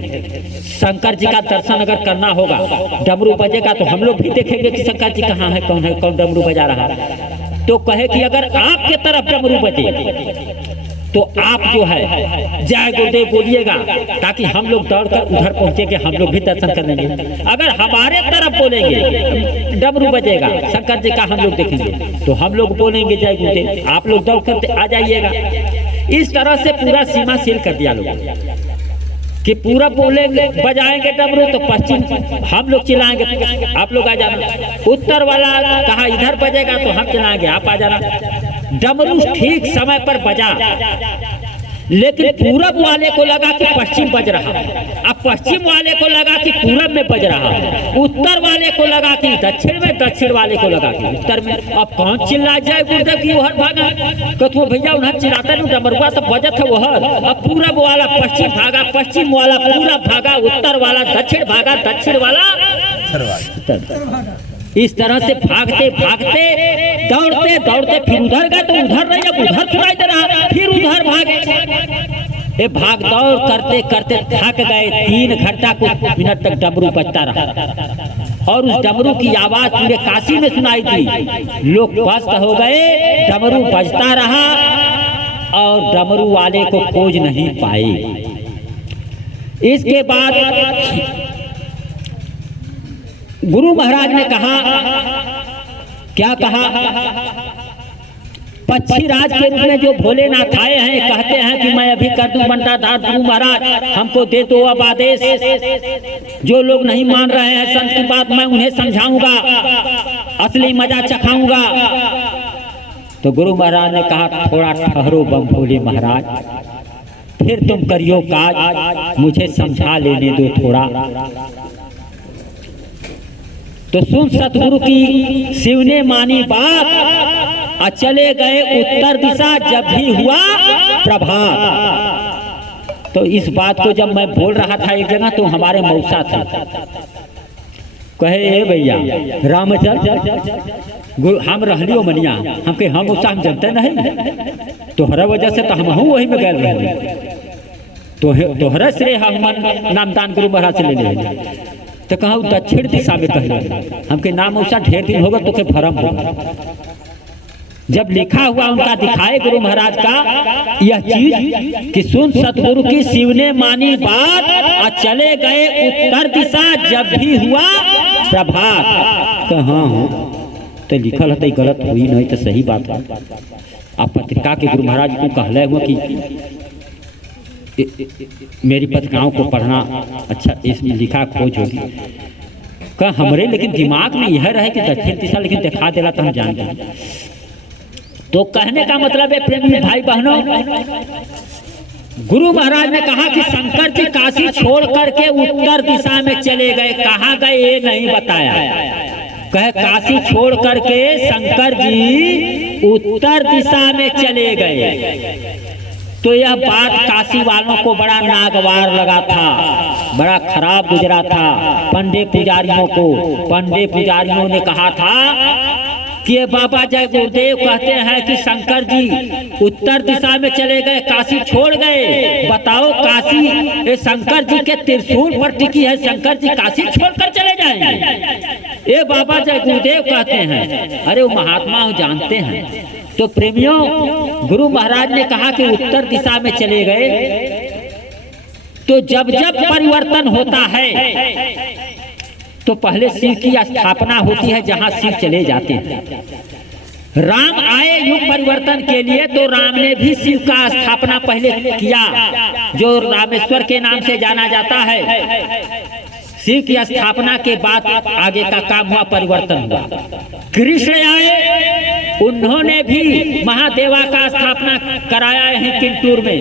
शंकर जी का दर्शन अगर करना होगा, डमरू बजेगा तो हम लोग भी देखेंगे कि शंकर जी कहाँ है, कौन डमरू बजा रहा है। तो कहे कि अगर आपके तरफ डमरू बजे तो आप जो है जय गुरुदेव बोलिएगा, ताकि हम लोग दौड़कर उधर पहुंचेंगे, हम लोग भी दर्शन कर लेंगे। अगर हमारे तरफ बोलेंगे डमरू बजेगा, शंकर जी का हम लोग देखेंगे, तो हम लोग बोलेंगे जय गुरुदेव, आप लोग दौड़कर आ जाइएगा। इस तरह से पूरा सीमा सील कर दिया लोग कि पूरा बोलेंगे बजाएंगे डमरू तो पश्चिम हम लोग चिल्लाएंगे आप लोग आ जाना, उत्तर वाला कहा इधर बजेगा तो हम चिल्लाएंगे आप आ जाना। डमरू ठीक समय पर बजा, लेकिन पूरब वाले को लगा कि पश्चिम बज रहा है, अब पश्चिम वाले को लगा कि पूरब में बज रहा है, उत्तर वाले को लगा कि दक्षिण में, दक्षिण वाले को लगा कि उत्तर में। अब कौन चिल्ला जाए गुरुदेव की ओहर भागा, कथो भैया उन्हें चिल्लाता नहीं, डमरुआ तो बजत है ओहर। अब पूरब वाला पश्चिम भागा, पश्चिम वाला पूरब भागा, उत्तर वाला दक्षिण भागा, दक्षिण वाला उत्तर। इस तरह से भागते भागते दौड़ते दौड़ते फिर उधर गए तो उधर नहीं, अब उधर सुनाई दे रहा, फिर उधर भागे। ये भाग दौड़ करते करते थक गए। 3 घंटा कुछ मिनट तक डमरू बजता रहा और उस डमरू की आवाज पूरे काशी में सुनाई दी। लोग पस्त हो गए, डमरू बजता रहा और डमरू वाले को खोज नहीं पाए। इसके बाद गुरु महाराज ने कहा, क्या कहा, पक्षी राज के रूप में जो भोलेनाथ आए हैं, कहते हैं कि मैं अभी कर दूं बंटाधार, गुरु महाराज हमको दे दो अब आदेश। जो लोग नहीं मान रहे हैं संत की बात, मैं उन्हें समझाऊंगा, असली मजा चखाऊंगा। तो गुरु महाराज ने कहा, थोड़ा ठहरो बम भोले महाराज, फिर तुम करियो काज, मुझे समझा लेने दो थोड़ा। तो सुन सतगुरु की शिव ने मानी बात, चले गए उत्तर दिशा जब भी हुआ प्रभात। तो इस बात को जब मैं बोल रहा था एक जगह, तो हमारे मौसा थे, कहे भैया रामचंद्र हम रहलियो मनिया, हमके हम मौसा हम जानते नहीं, तोहरा वजह से तो हम वही में गए रहे, तोहरा श्रेय हम नामदान गुरु महाराज से ले ले। तो कहा दक्षिण दिशा में कह, हमके नाम उसा ढेर दिन होगा तो के भरम होगा। जब लिखा हुआ उनका दिखाए गुरु महाराज का यह चीज कि सुन सतगुरु की शिव ने मानी बात, और चले गए उत्तर दिशा जब भी हुआ प्रभात। तो हाँ तो लिखल है तो गलत हुई नहीं तो सही बात है। आप पत्रिका के गुरु महाराज को कहले हुआ कि मेरी पत्रिकाओं को पढ़ना अच्छा, इसमें लिखा खोज होगी का हमरे, लेकिन दिमाग में यह रहे कि दक्षिण दिशा, लेकिन दिखा देला तो हम जानते हैं। तो कहने का मतलब है प्रेमी भाई बहनों, गुरु महाराज ने कहा कि शंकर जी काशी छोड़ करके उत्तर दिशा में चले गए। कहाँ गए ये नहीं बताया, कहे काशी छोड़ करके शंकर जी उत्तर दिशा में चले गए। तो यह बात काशी वालों को बड़ा नागवार लगा था, बड़ा खराब गुजरा था। पंडे पुजारियों को, पंडे पुजारियों ने कहा था कि बाबा जय गुरुदेव कहते हैं कि शंकर जी उत्तर दिशा में चले गए, काशी छोड़ गए। बताओ काशी शंकर जी के त्रिशूल पर टिकी है, शंकर जी काशी छोड़कर चले जाएंगे, ये बाबा जय गुरुदेव कहते हैं। अरे वो महात्मा हो, जानते हैं। तो प्रेमियों, गुरु महाराज ने कहा कि उत्तर दिशा में चले गए। तो जब जब परिवर्तन होता है तो पहले शिव की स्थापना होती है जहां शिव चले जाते हैं। राम आए युग परिवर्तन के लिए, तो राम ने भी शिव का स्थापना पहले किया, जो रामेश्वर के नाम से जाना जाता है। शिव की स्थापना के बाद आगे का काम हुआ, परिवर्तन हुआ। कृष्ण आए, उन्होंने भी महादेवा का स्थापना कराया है किंतूर में,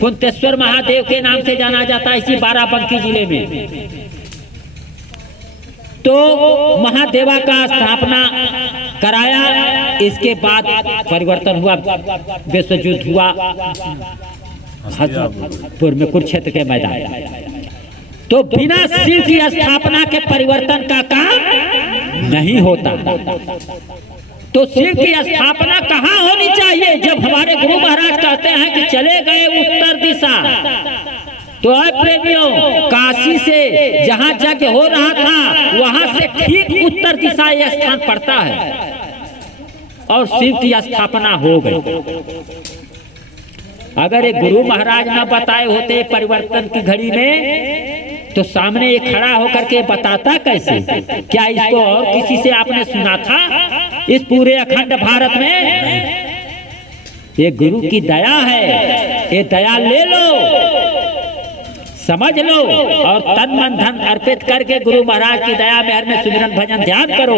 कुंतेश्वर महादेव के नाम से जाना जाता है इसी बाराबंकी जिले में। तो महादेवा का स्थापना कराया, इसके बाद परिवर्तन हुआ, विश्व युद्ध हुआ हाजीपुर में, कुरुक्षेत्र के मैदान। तो बिना शिव की स्थापना के परिवर्तन का काम नहीं होता। तो शिव की स्थापना कहाँ होनी चाहिए? जब हमारे गुरु महाराज कहते हैं कि चले गए उत्तर दिशा, तो प्रेमियों, काशी से जहां यज्ञ हो रहा था वहां से ठीक उत्तर दिशा यह स्थान पड़ता है और शिव की स्थापना हो गई। अगर एक गुरु महाराज न बताए होते परिवर्तन की घड़ी में, तो सामने ये खड़ा होकर के बताता कैसे? क्या इसको और किसी से आपने सुना था इस पूरे अखंड भारत में? ये गुरु की दया है, ये दया ले लो, समझ लो और तन मन धन अर्पित करके गुरु महाराज की दया मेहर में सुमिरन भजन ध्यान करो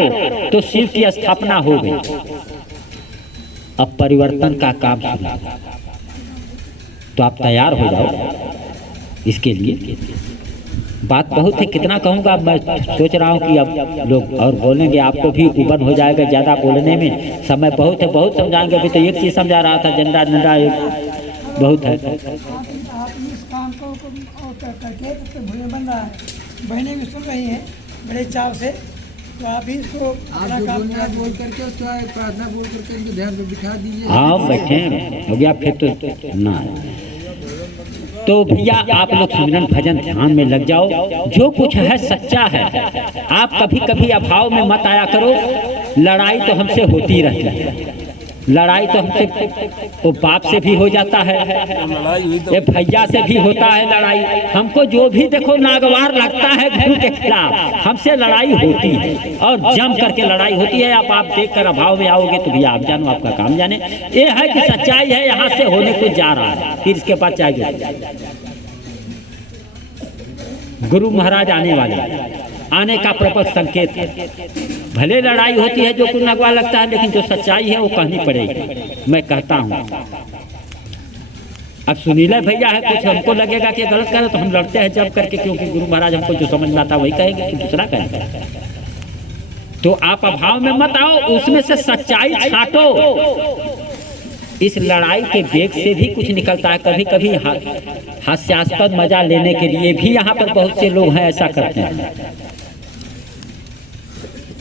तो शिव की स्थापना हो गई। अब परिवर्तन का काम शुरू, तो आप तैयार हो जाओ इसके लिए। बात बहुत है, कितना कहूँगा। मैं सोच रहा हूँ कि अब लोग और बोलेंगे, आपको भी उबन हो जाएगा ज़्यादा बोलने में। समय बहुत है, बहुत समझाएंगे। अभी तो एक चीज़ समझा रहा था, झंडा झंडा बहुत है। करके तो भूमि बन रहा है, बहनें भी सुन रही हैं बड़े चाव से। तो आप ही इसको बोल करके उसको प्रार्थना बोल करके इनको ध्यान पे बिठा दीजिए। हाँ बैठे हो गया फिर तो ना। तो भैया आप लोग सुमिरन भजन ध्यान में लग जाओ। जो कुछ है सच्चा है। आप कभी कभी अभाव में मत आया करो। लड़ाई तो हमसे होती रहती है, लड़ाई तो हमसे तो बाप से भी हो जाता है, ये भैया से भी होता है लड़ाई। हमको जो भी देखो नागवार लगता है गुरु के खिलाफ, हमसे लड़ाई होती है और जम करके लड़ाई होती है। आप देख कर अभाव में आओगे तो भैया आप जानो, आपका काम जाने। ये है कि सच्चाई है, यहाँ से होने को जा रहा है, फिर इसके बाद चाहिए गुरु महाराज आने वाले, आने का प्रबल संकेत है। भले लड़ाई होती है जो कुछ नगवा लगता है, लेकिन जो सच्चाई है वो कहनी पड़ेगी। मैं कहता हूँ अब सुनीले भैया है, कुछ हमको लगेगा कि गलत करे तो हम लड़ते हैं जब करके, क्योंकि गुरु महाराज हमको जो समझ में आता वही कहेंगे कि दूसरा कहेंगे। तो आप अभाव में मत आओ, उसमें से सच्चाई छांटो। इस लड़ाई के वेग से भी कुछ निकलता है। कभी कभी हास्यास्पद मजा लेने के लिए भी यहाँ पर बहुत से लोग हैं ऐसा करते हैं।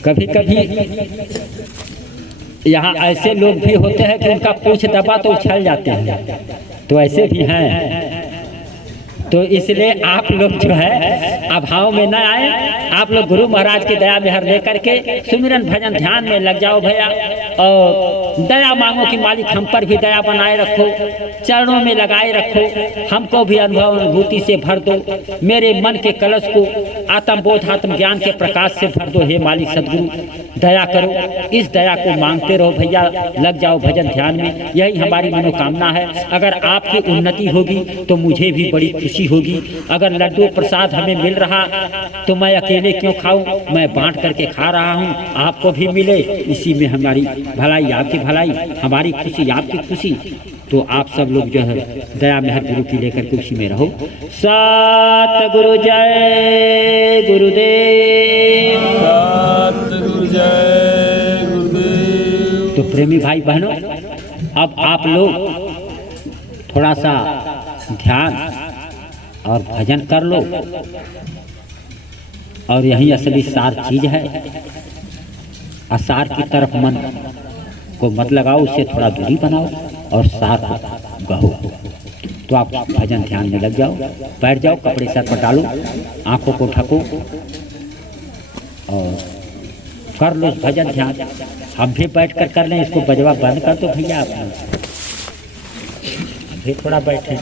कभी कभी यहाँ ऐसे लोग भी होते हैं कि उनका पूछ दबा तो उछल जाते हैं, तो ऐसे भी हैं। तो इसलिए आप लोग जो है अभाव में न आए। आप लोग गुरु महाराज की दया मेहर लेकर के सुमिरन भजन ध्यान में लग जाओ भैया, और दया मांगो कि मालिक हम पर भी दया बनाए रखो, चरणों में लगाए रखो, हमको भी अनुभव अनुभूति से भर दो, मेरे मन के कलश को आत्मबोध आत्म ज्ञान के प्रकाश से भर दो। हे मालिक सदगुरु दया करो। इस दया को मांगते रहो भैया, लग जाओ भजन ध्यान में। यही हमारी मनोकामना है। अगर आपकी उन्नति होगी तो मुझे भी बड़ी खुशी होगी। अगर लड्डू प्रसाद हमें मिल रहा तो मैं अकेले क्यों खाऊं, मैं बांट करके खा रहा हूं, आपको भी मिले, इसी में हमारी भलाई, आपकी भलाई, हमारी खुशी, आपकी खुशी। तो आप सब लोग जो है दया मेहर गुरु की लेकर के उसी में रहो। सतगुरु जय गुरुदेव, सतगुरु जय गुरुदेव। तो प्रेमी भाई बहनों, अब आप लोग थोड़ा सा ध्यान और भजन कर लो, और यही असली सार चीज है। असार की तरफ मन को मत लगाओ, उससे थोड़ा दूरी बनाओ और सार को गहो। तो आप भजन ध्यान में लग जाओ, बैठ जाओ, कपड़े सर पर डालो, आंखों को ढको और कर लो भजन ध्यान। हम भी बैठ कर लें, इसको बजवा बंद कर दो भैया, आप भी थोड़ा बैठे।